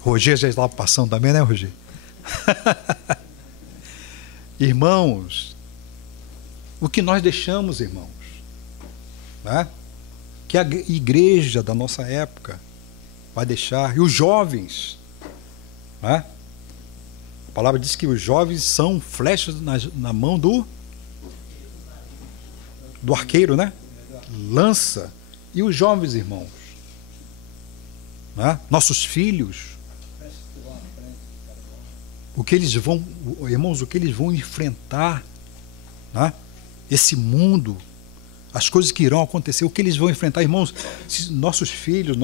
Roger já está passando também, né, Roger? Irmãos, o que nós deixamos, irmãos, né? Que a igreja da nossa época vai deixar, e os jovens, né? A palavra diz que os jovens são flechas na mão do arqueiro, né? Lança. E os jovens, irmãos, né? Nossos filhos, o que eles vão, irmãos, o que eles vão enfrentar, né? Esse mundo, as coisas que irão acontecer, o que eles vão enfrentar, irmãos, se nossos filhos,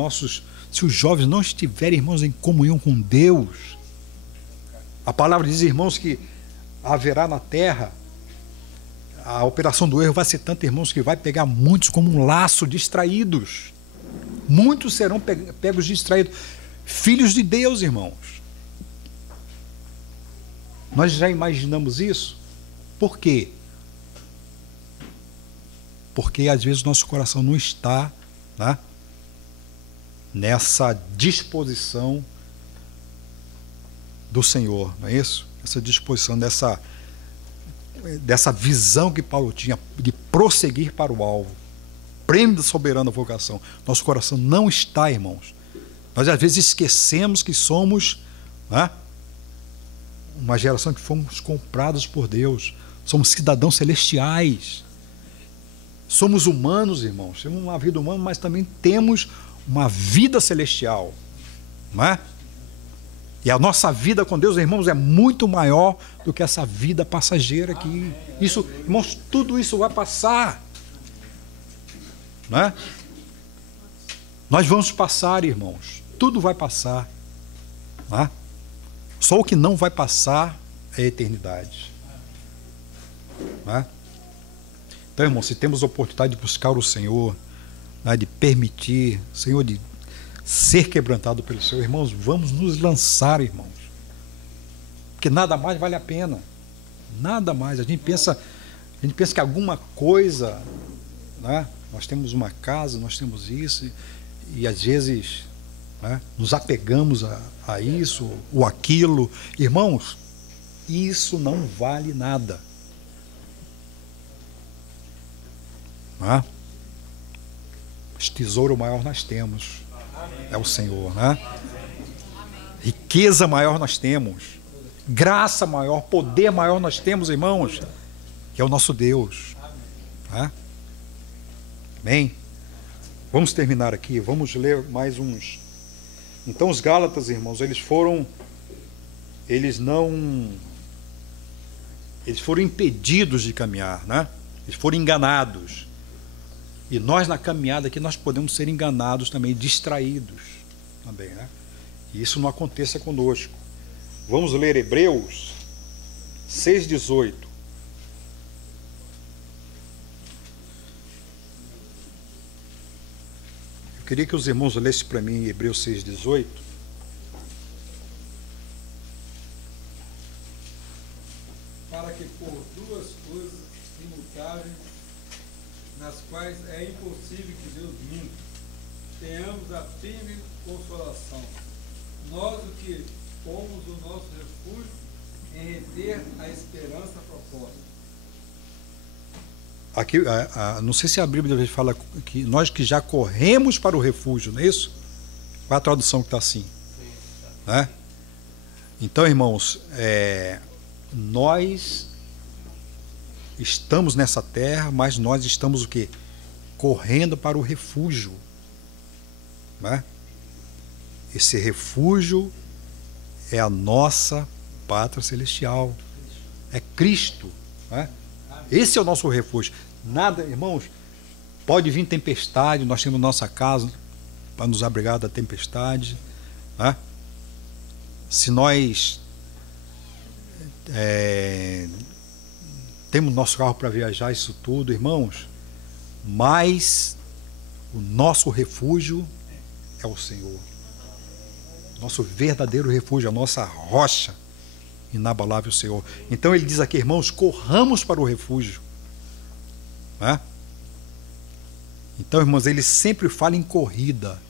se os jovens não estiverem, irmãos, em comunhão com Deus, a palavra diz, irmãos, que haverá na terra, a operação do erro vai ser tanta, irmãos, que vai pegar muitos como um laço, distraídos. Muitos serão pegos distraídos. Filhos de Deus, irmãos. Nós já imaginamos isso? Por quê? Porque às vezes nosso coração não está, né, nessa disposição do Senhor, não é isso? Essa disposição, dessa visão que Paulo tinha de prosseguir para o alvo, prêmio da soberana vocação. Nosso coração não está, irmãos. Nós às vezes esquecemos que somos, né, uma geração que fomos comprados por Deus. Somos cidadãos celestiais. Somos humanos, irmãos. Temos uma vida humana, mas também temos uma vida celestial, não é? E a nossa vida com Deus, irmãos, é muito maior do que essa vida passageira aqui. Isso, irmãos, tudo isso vai passar, não é? Nós vamos passar, irmãos. Tudo vai passar, não é? Só o que não vai passar é a eternidade, não é? Então, irmãos, se temos a oportunidade de buscar o Senhor, né, de permitir, Senhor, de ser quebrantado pelo Senhor, irmãos, vamos nos lançar, irmãos, porque nada mais vale a pena, nada mais. A gente pensa que alguma coisa, né, nós temos uma casa, nós temos isso, e às vezes, né, nos apegamos a isso ou aquilo. Irmãos, isso não vale nada, não é? Este tesouro maior nós temos, é o Senhor, né? Riqueza maior nós temos, graça maior, poder maior nós temos, irmãos, que é o nosso Deus, né? Amém? Vamos terminar aqui, vamos ler mais uns. Então os Gálatas, irmãos, eles foram impedidos de caminhar, né? Eles foram enganados. E nós, na caminhada aqui, nós podemos ser enganados também, distraídos também, né? E isso não aconteça conosco. Vamos ler Hebreus 6,18. Eu queria que os irmãos lessem para mim Hebreus 6,18. Para que por duas coisas imutáveis, nas quais é impossível que Deus minta, tenhamos a firme consolação. Nós, o que pomos o nosso refúgio em reter a esperança proposta. Aqui, não sei se a Bíblia fala que nós que já corremos para o refúgio, não é isso? Qual é a tradução que está assim? Né? Então, irmãos, nós estamos nessa terra, mas nós estamos o quê? Correndo para o refúgio. Né? Esse refúgio é a nossa pátria celestial. É Cristo. Né? Esse é o nosso refúgio. Nada, irmãos, pode vir tempestade, nós temos nossa casa para nos abrigar da tempestade. Né? Se nós temos nosso carro para viajar, isso tudo, irmãos, mas o nosso refúgio é o Senhor. Nosso verdadeiro refúgio, a nossa rocha inabalável, o Senhor. Então ele diz aqui, irmãos, corramos para o refúgio. Né? Então, irmãos, ele sempre fala em corrida.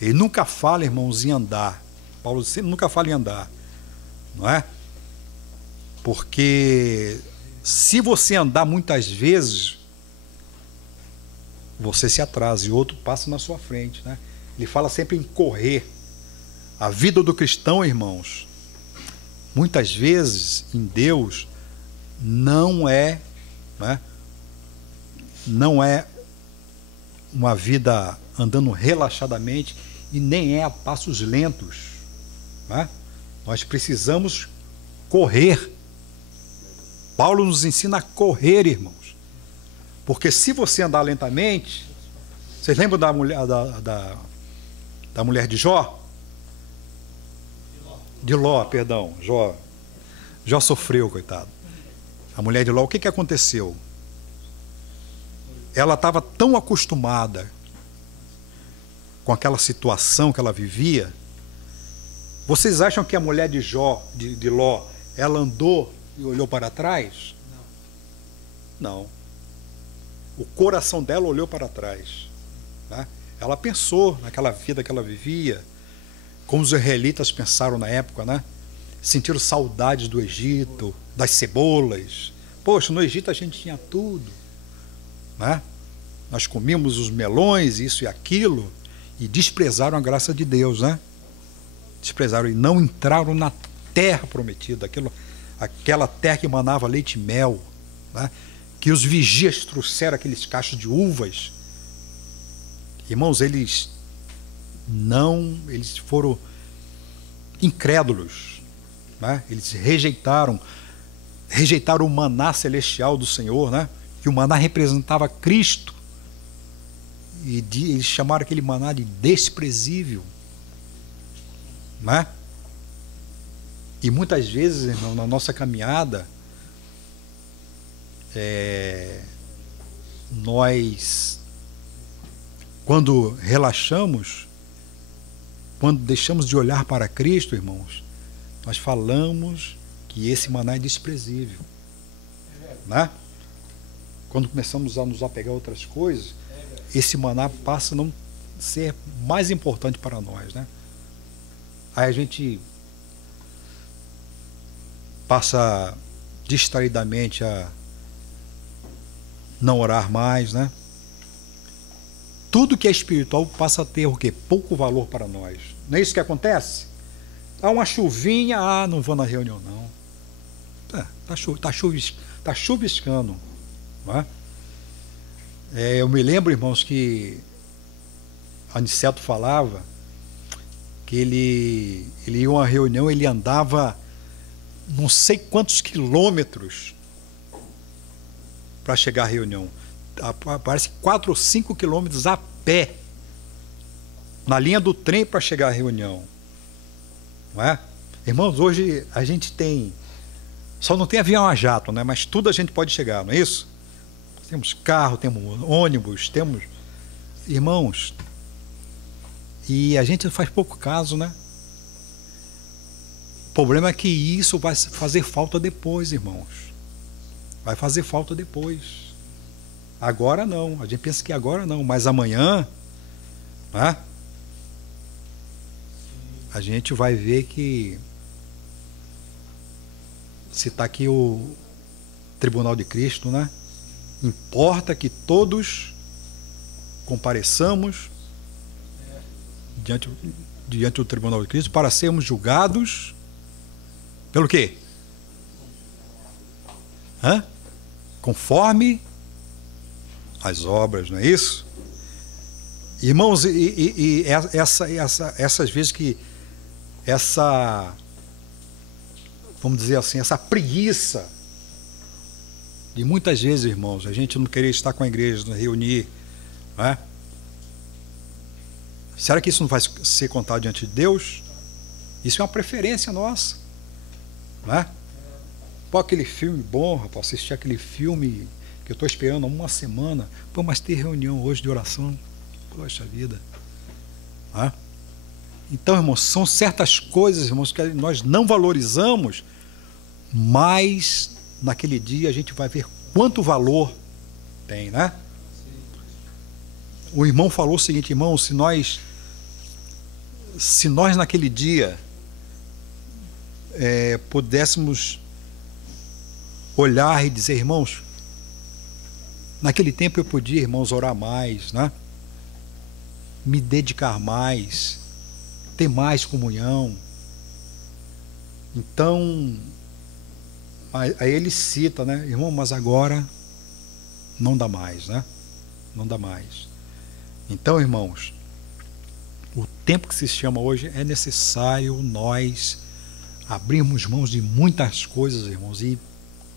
Ele nunca fala, irmãos, em andar. Paulo sempre nunca fala em andar. Não é? Porque se você andar muitas vezes, você se atrasa e outro passa na sua frente. Né? Ele fala sempre em correr. A vida do cristão, irmãos, muitas vezes em Deus não é, né, não é uma vida andando relaxadamente e nem é a passos lentos. Né? Nós precisamos correr. Paulo nos ensina a correr, irmãos. Porque se você andar lentamente, vocês lembram da mulher, da mulher de Jó? De Ló, perdão. Jó sofreu, coitado. A mulher de Ló, o que aconteceu? Ela estava tão acostumada com aquela situação que ela vivia. Vocês acham que a mulher de Ló, ela andou e olhou para trás? Não. O coração dela olhou para trás. Né? Ela pensou naquela vida que ela vivia, como os israelitas pensaram na época, né? Sentiram saudades do Egito, das cebolas. Poxa, no Egito a gente tinha tudo. Né? Nós comíamos os melões, isso e aquilo, e desprezaram a graça de Deus. Né? Desprezaram e não entraram na terra prometida, aquela terra que manava leite e mel, né? Que os vigias trouxeram aqueles cachos de uvas. Irmãos, eles foram incrédulos, né? Eles rejeitaram o maná celestial do Senhor, né? Que o maná representava Cristo, e eles chamaram aquele maná de desprezível, né? E muitas vezes, irmão, na nossa caminhada, nós, quando relaxamos, quando deixamos de olhar para Cristo, irmãos, nós falamos que esse maná é desprezível. Né? Quando começamos a nos apegar a outras coisas, esse maná passa a não ser mais importante para nós. Né? Aí a gente passa distraidamente a não orar mais, né? Tudo que é espiritual passa a ter o quê? Pouco valor para nós. Não é isso que acontece? Há uma chuvinha, não vou na reunião não. Tá chuviscando. Não é? Eu me lembro, irmãos, que Aniceto falava que ele ia a uma reunião, ele andava não sei quantos quilômetros para chegar à reunião. Parece 4 ou 5 quilômetros a pé na linha do trem para chegar à reunião. Não é? Irmãos, hoje a gente tem, só não tem avião a jato, né? Mas tudo a gente pode chegar, não é isso? Temos carro, temos ônibus, temos... Irmãos, e a gente faz pouco caso, né? O problema é que isso vai fazer falta depois, irmãos. Vai fazer falta depois. Agora não, a gente pensa que agora não, mas amanhã, né? A gente vai ver que, se está aqui o Tribunal de Cristo, né? Importa que todos compareçamos diante do Tribunal de Cristo para sermos julgados pelo quê? Conforme as obras, não é isso? Irmãos, essas vezes que vamos dizer assim, essa preguiça de muitas vezes, irmãos, a gente não querer estar com a igreja, não reunir, não é? Será que isso não vai ser contado diante de Deus? Isso é uma preferência nossa, não é? Pô, aquele filme bom, rapaz, assistir aquele filme que eu estou esperando há uma semana, pô, mas ter reunião hoje de oração, poxa vida, não é? Então, irmãos, são certas coisas, irmãos, que nós não valorizamos, mas naquele dia a gente vai ver quanto valor tem, né? O irmão falou o seguinte, irmão, se nós naquele dia pudéssemos olhar e dizer, irmãos, naquele tempo eu podia, irmãos, orar mais, né? Me dedicar mais, ter mais comunhão. Então, aí ele cita, né? Irmão, mas agora não dá mais, né? Não dá mais. Então, irmãos, o tempo que se chama hoje é necessário nós abrirmos mãos de muitas coisas, irmãos, e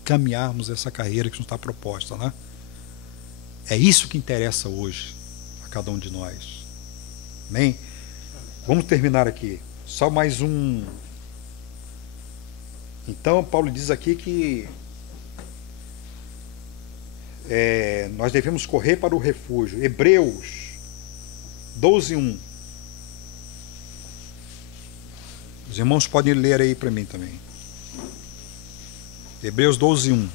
caminharmos essa carreira que nos está proposta, né? É isso que interessa hoje a cada um de nós. Amém? Vamos terminar aqui. Só mais um. Então, Paulo diz aqui que nós devemos correr para o refúgio. Hebreus 12:1. Os irmãos podem ler aí para mim também. Hebreus 12:1.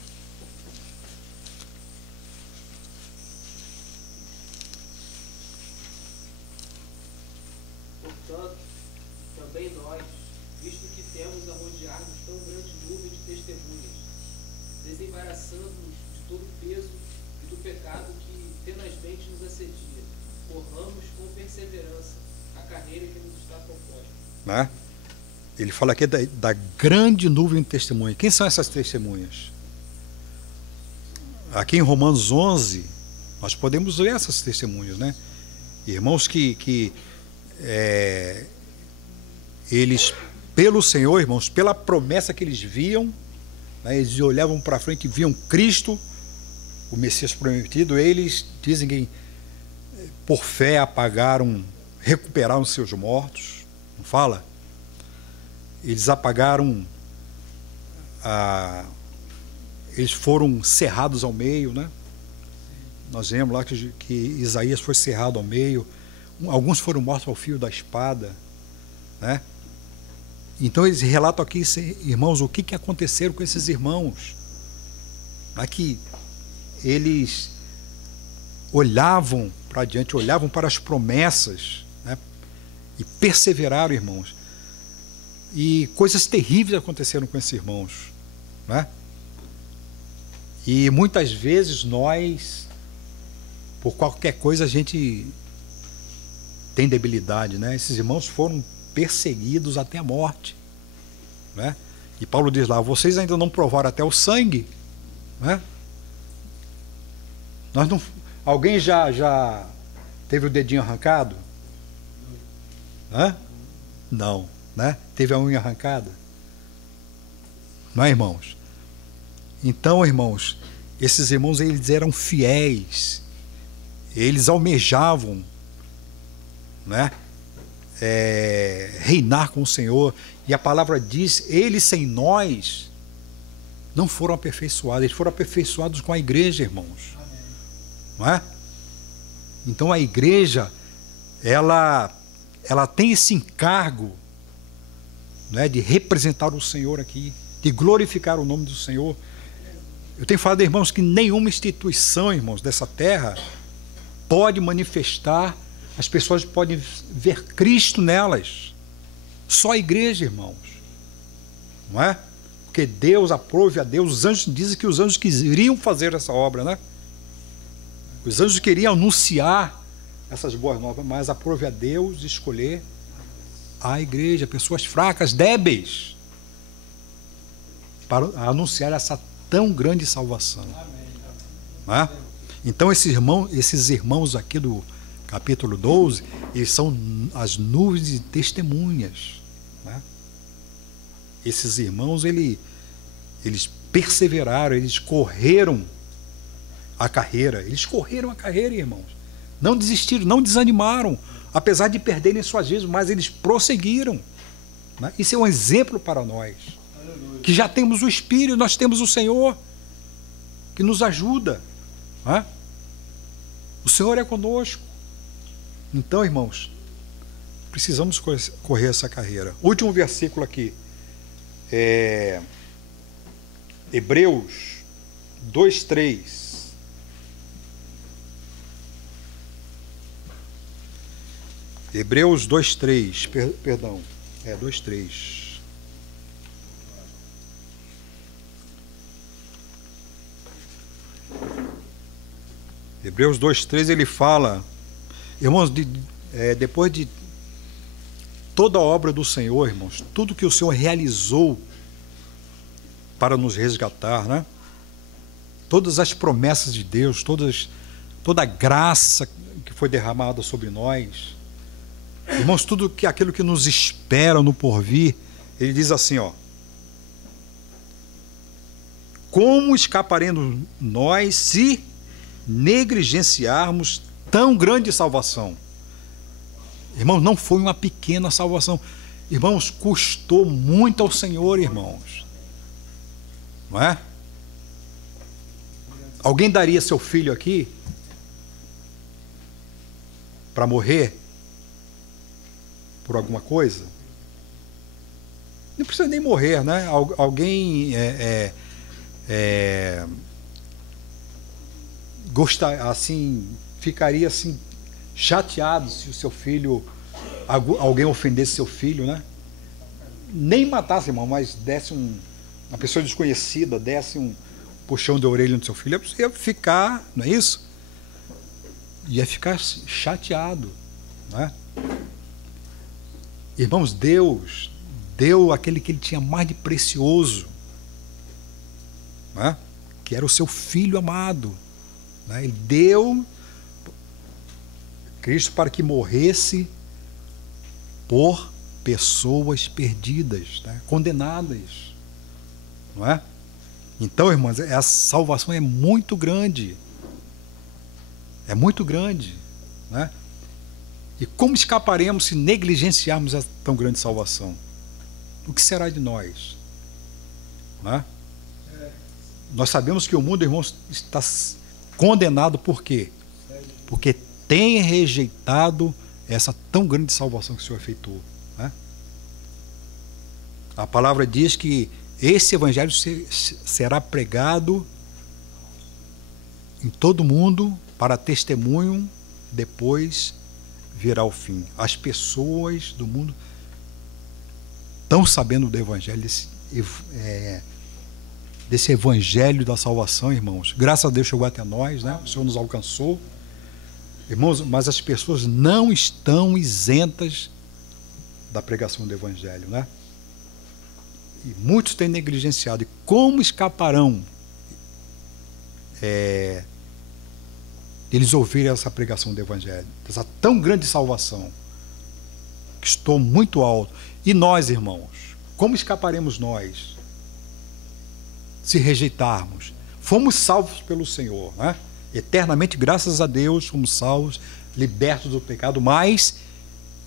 Portanto, também nós, visto que temos a rodear-nos tão grande nuvem de testemunhas, desembaraçando-nos de todo o peso e do pecado que tenazmente nos assedia, corramos com perseverança a carreira que nos está proposta. Né? Ele fala aqui da grande nuvem de testemunhas. Quem são essas testemunhas? Aqui em Romanos 11, nós podemos ver essas testemunhas, né? Irmãos que eles, pelo Senhor, irmãos, pela promessa que eles viam, né, eles olhavam para frente e viam Cristo, o Messias prometido, eles dizem que por fé recuperaram seus mortos, não fala? Eles apagaram, eles foram cerrados ao meio, né? Nós vemos lá que Isaías foi cerrado ao meio, alguns foram mortos ao fio da espada, né? Então eles relatam aqui, irmãos, o que aconteceram com esses irmãos. Aqui eles olhavam para diante, olhavam para as promessas, né? E perseveraram, irmãos. E coisas terríveis aconteceram com esses irmãos, né? E muitas vezes nós, por qualquer coisa, a gente tem debilidade, né? Esses irmãos foram perseguidos até a morte, né? E Paulo diz lá, vocês ainda não provaram até o sangue, né? Alguém já teve o dedinho arrancado? Não, né? Teve a unha arrancada? Não é, irmãos? Então, irmãos, Esses irmãos, eles eram fiéis, eles almejavam, né, reinar com o Senhor. E a palavra diz, eles sem nós não foram aperfeiçoados, eles foram aperfeiçoados com a igreja, irmãos. Amém. Não é? Então a igreja, ela tem esse encargo, né, de representar o Senhor aqui, de glorificar o nome do Senhor. Eu tenho falado, irmãos, que nenhuma instituição, irmãos, dessa terra pode manifestar, as pessoas podem ver Cristo nelas. Só a igreja, irmãos. Não é? Porque Deus aprove a Deus. Os anjos dizem que os anjos queriam fazer essa obra, né? Os anjos queriam anunciar essas boas novas, mas aprove a Deus escolher a igreja, pessoas fracas, débeis, para anunciar essa tão grande salvação. Não é? Então esses irmãos aqui do capítulo 12, eles são as nuvens de testemunhas, né? Esses irmãos, eles perseveraram, eles correram a carreira, irmãos. Não desistiram, não desanimaram, apesar de perderem suas vidas, mas eles prosseguiram, né? Isso é um exemplo para nós, que já temos o Espírito, nós temos o Senhor, que nos ajuda, né? O Senhor é conosco. Então, irmãos, precisamos correr essa carreira. Último versículo aqui, Hebreus 2:3. Hebreus 2:3, perdão, 2:3. Hebreus 2:3, ele fala, irmãos, depois de toda a obra do Senhor, irmãos, tudo que o Senhor realizou para nos resgatar, né? Todas as promessas de Deus, toda a graça que foi derramada sobre nós, irmãos, aquilo que nos espera no porvir, ele diz assim, ó: como escaparemos nós se negligenciarmos tão grande salvação? Irmãos, não foi uma pequena salvação, irmãos, custou muito ao Senhor, irmãos, não é? Alguém daria seu filho aqui para morrer por alguma coisa? Não precisa nem morrer, né? Alguém ficaria assim chateado se o seu filho, alguém ofendesse seu filho, né? Nem matasse, irmão, mas desse uma pessoa desconhecida, desse um puxão de orelha no seu filho, ia ficar, não é isso? Ia ficar chateado, né? Irmãos, Deus deu aquele que ele tinha mais de precioso, né? Que era o seu Filho amado, né? Ele deu Cristo para que morresse por pessoas perdidas, né? Condenadas, não é? Então, irmãos, a salvação é muito grande, né? E como escaparemos se negligenciarmos a tão grande salvação? O que será de nós? Né? Nós sabemos que o mundo, irmãos, está condenado por quê? Porque tem rejeitado essa tão grande salvação que o Senhor efetuou, né? A palavra diz que esse evangelho será pregado em todo o mundo para testemunho, depois virá o fim. As pessoas do mundo estão sabendo do evangelho, desse evangelho da salvação, irmãos. Graças a Deus chegou até nós, né? O Senhor nos alcançou, irmãos, mas as pessoas não estão isentas da pregação do evangelho, né? E muitos têm negligenciado. E como escaparão eles ouvirem essa pregação do evangelho, essa tão grande salvação, que estou muito alto? E nós, irmãos, como escaparemos nós se rejeitarmos, fomos salvos pelo Senhor, né? Eternamente, graças a Deus, fomos salvos, libertos do pecado, mas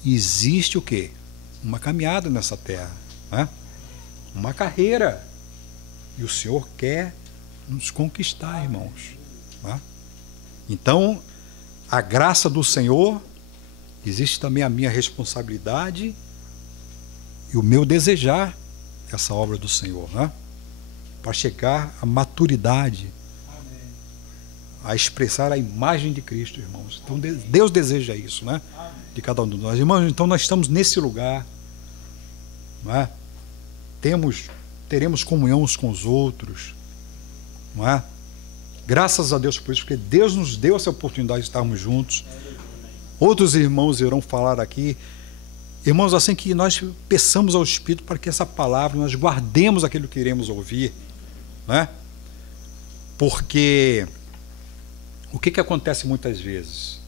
existe o quê? Uma caminhada nessa terra, né? Uma carreira, e o Senhor quer nos conquistar, irmãos, né? Então, a graça do Senhor, existe também a minha responsabilidade e o meu desejar essa obra do Senhor, né? Para chegar à maturidade, a expressar a imagem de Cristo, irmãos. Então Deus deseja isso, né? De cada um de nós. Irmãos, então nós estamos nesse lugar, não é? Teremos comunhão uns com os outros, não é? Graças a Deus por isso, porque Deus nos deu essa oportunidade de estarmos juntos. Outros irmãos irão falar aqui. Irmãos, assim que nós peçamos ao Espírito para que essa palavra, nós guardemos aquilo que iremos ouvir, né? Porque o que acontece muitas vezes?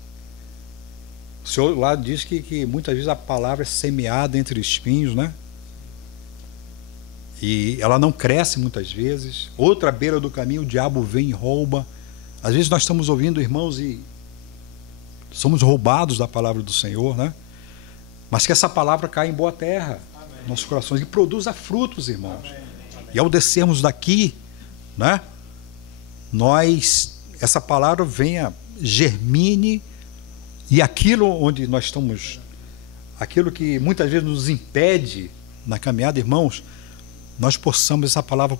O Senhor lá diz que muitas vezes a palavra é semeada entre espinhos, né? E ela não cresce muitas vezes. Outra beira do caminho, o diabo vem e rouba. Às vezes nós estamos ouvindo, irmãos, e somos roubados da palavra do Senhor, né? Mas que essa palavra caia em boa terra, nos nossos corações, e produza frutos, irmãos. E ao descermos daqui, né? Essa palavra venha, germine, e aquilo onde nós estamos, aquilo que muitas vezes nos impede na caminhada, irmãos, nós possamos, essa palavra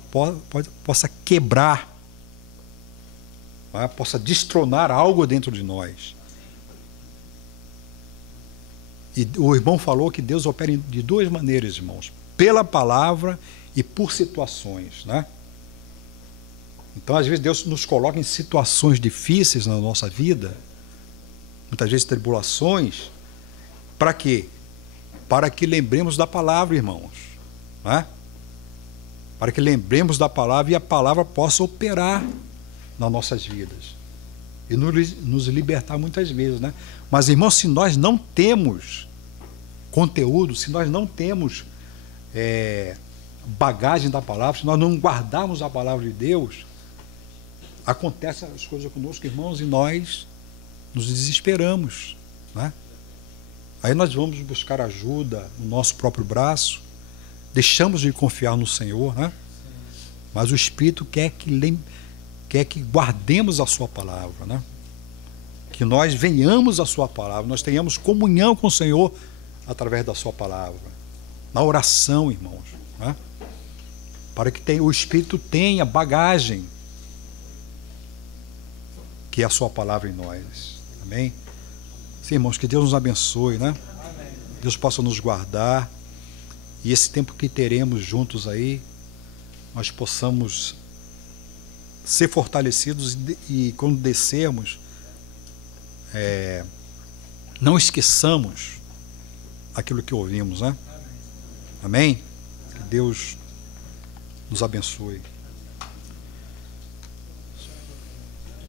possa quebrar, possa destronar algo dentro de nós. E o irmão falou que Deus opera de duas maneiras, irmãos: pela palavra e por situações, né? Então, às vezes, Deus nos coloca em situações difíceis na nossa vida, muitas vezes tribulações, para quê? Para que lembremos da palavra, irmãos, né? Para que lembremos da palavra e a palavra possa operar nas nossas vidas e nos libertar muitas vezes, né? Mas, irmãos, se nós não temos conteúdo, se nós não temos bagagem da palavra, se nós não guardarmos a palavra de Deus, acontecem as coisas conosco, irmãos, e nós nos desesperamos, né? Aí nós vamos buscar ajuda no nosso próprio braço, deixamos de confiar no Senhor, né? Mas o Espírito quer que guardemos a sua palavra, né? Que nós venhamos à sua palavra, nós tenhamos comunhão com o Senhor através da sua palavra, na oração, irmãos, né? Para que o Espírito tenha bagagem, que é a sua palavra em nós. Amém? Sim, irmãos, que Deus nos abençoe, né? Deus possa nos guardar, e esse tempo que teremos juntos aí, nós possamos ser fortalecidos e quando descermos, não esqueçamos aquilo que ouvimos, né? Amém? Que Deus nos abençoe.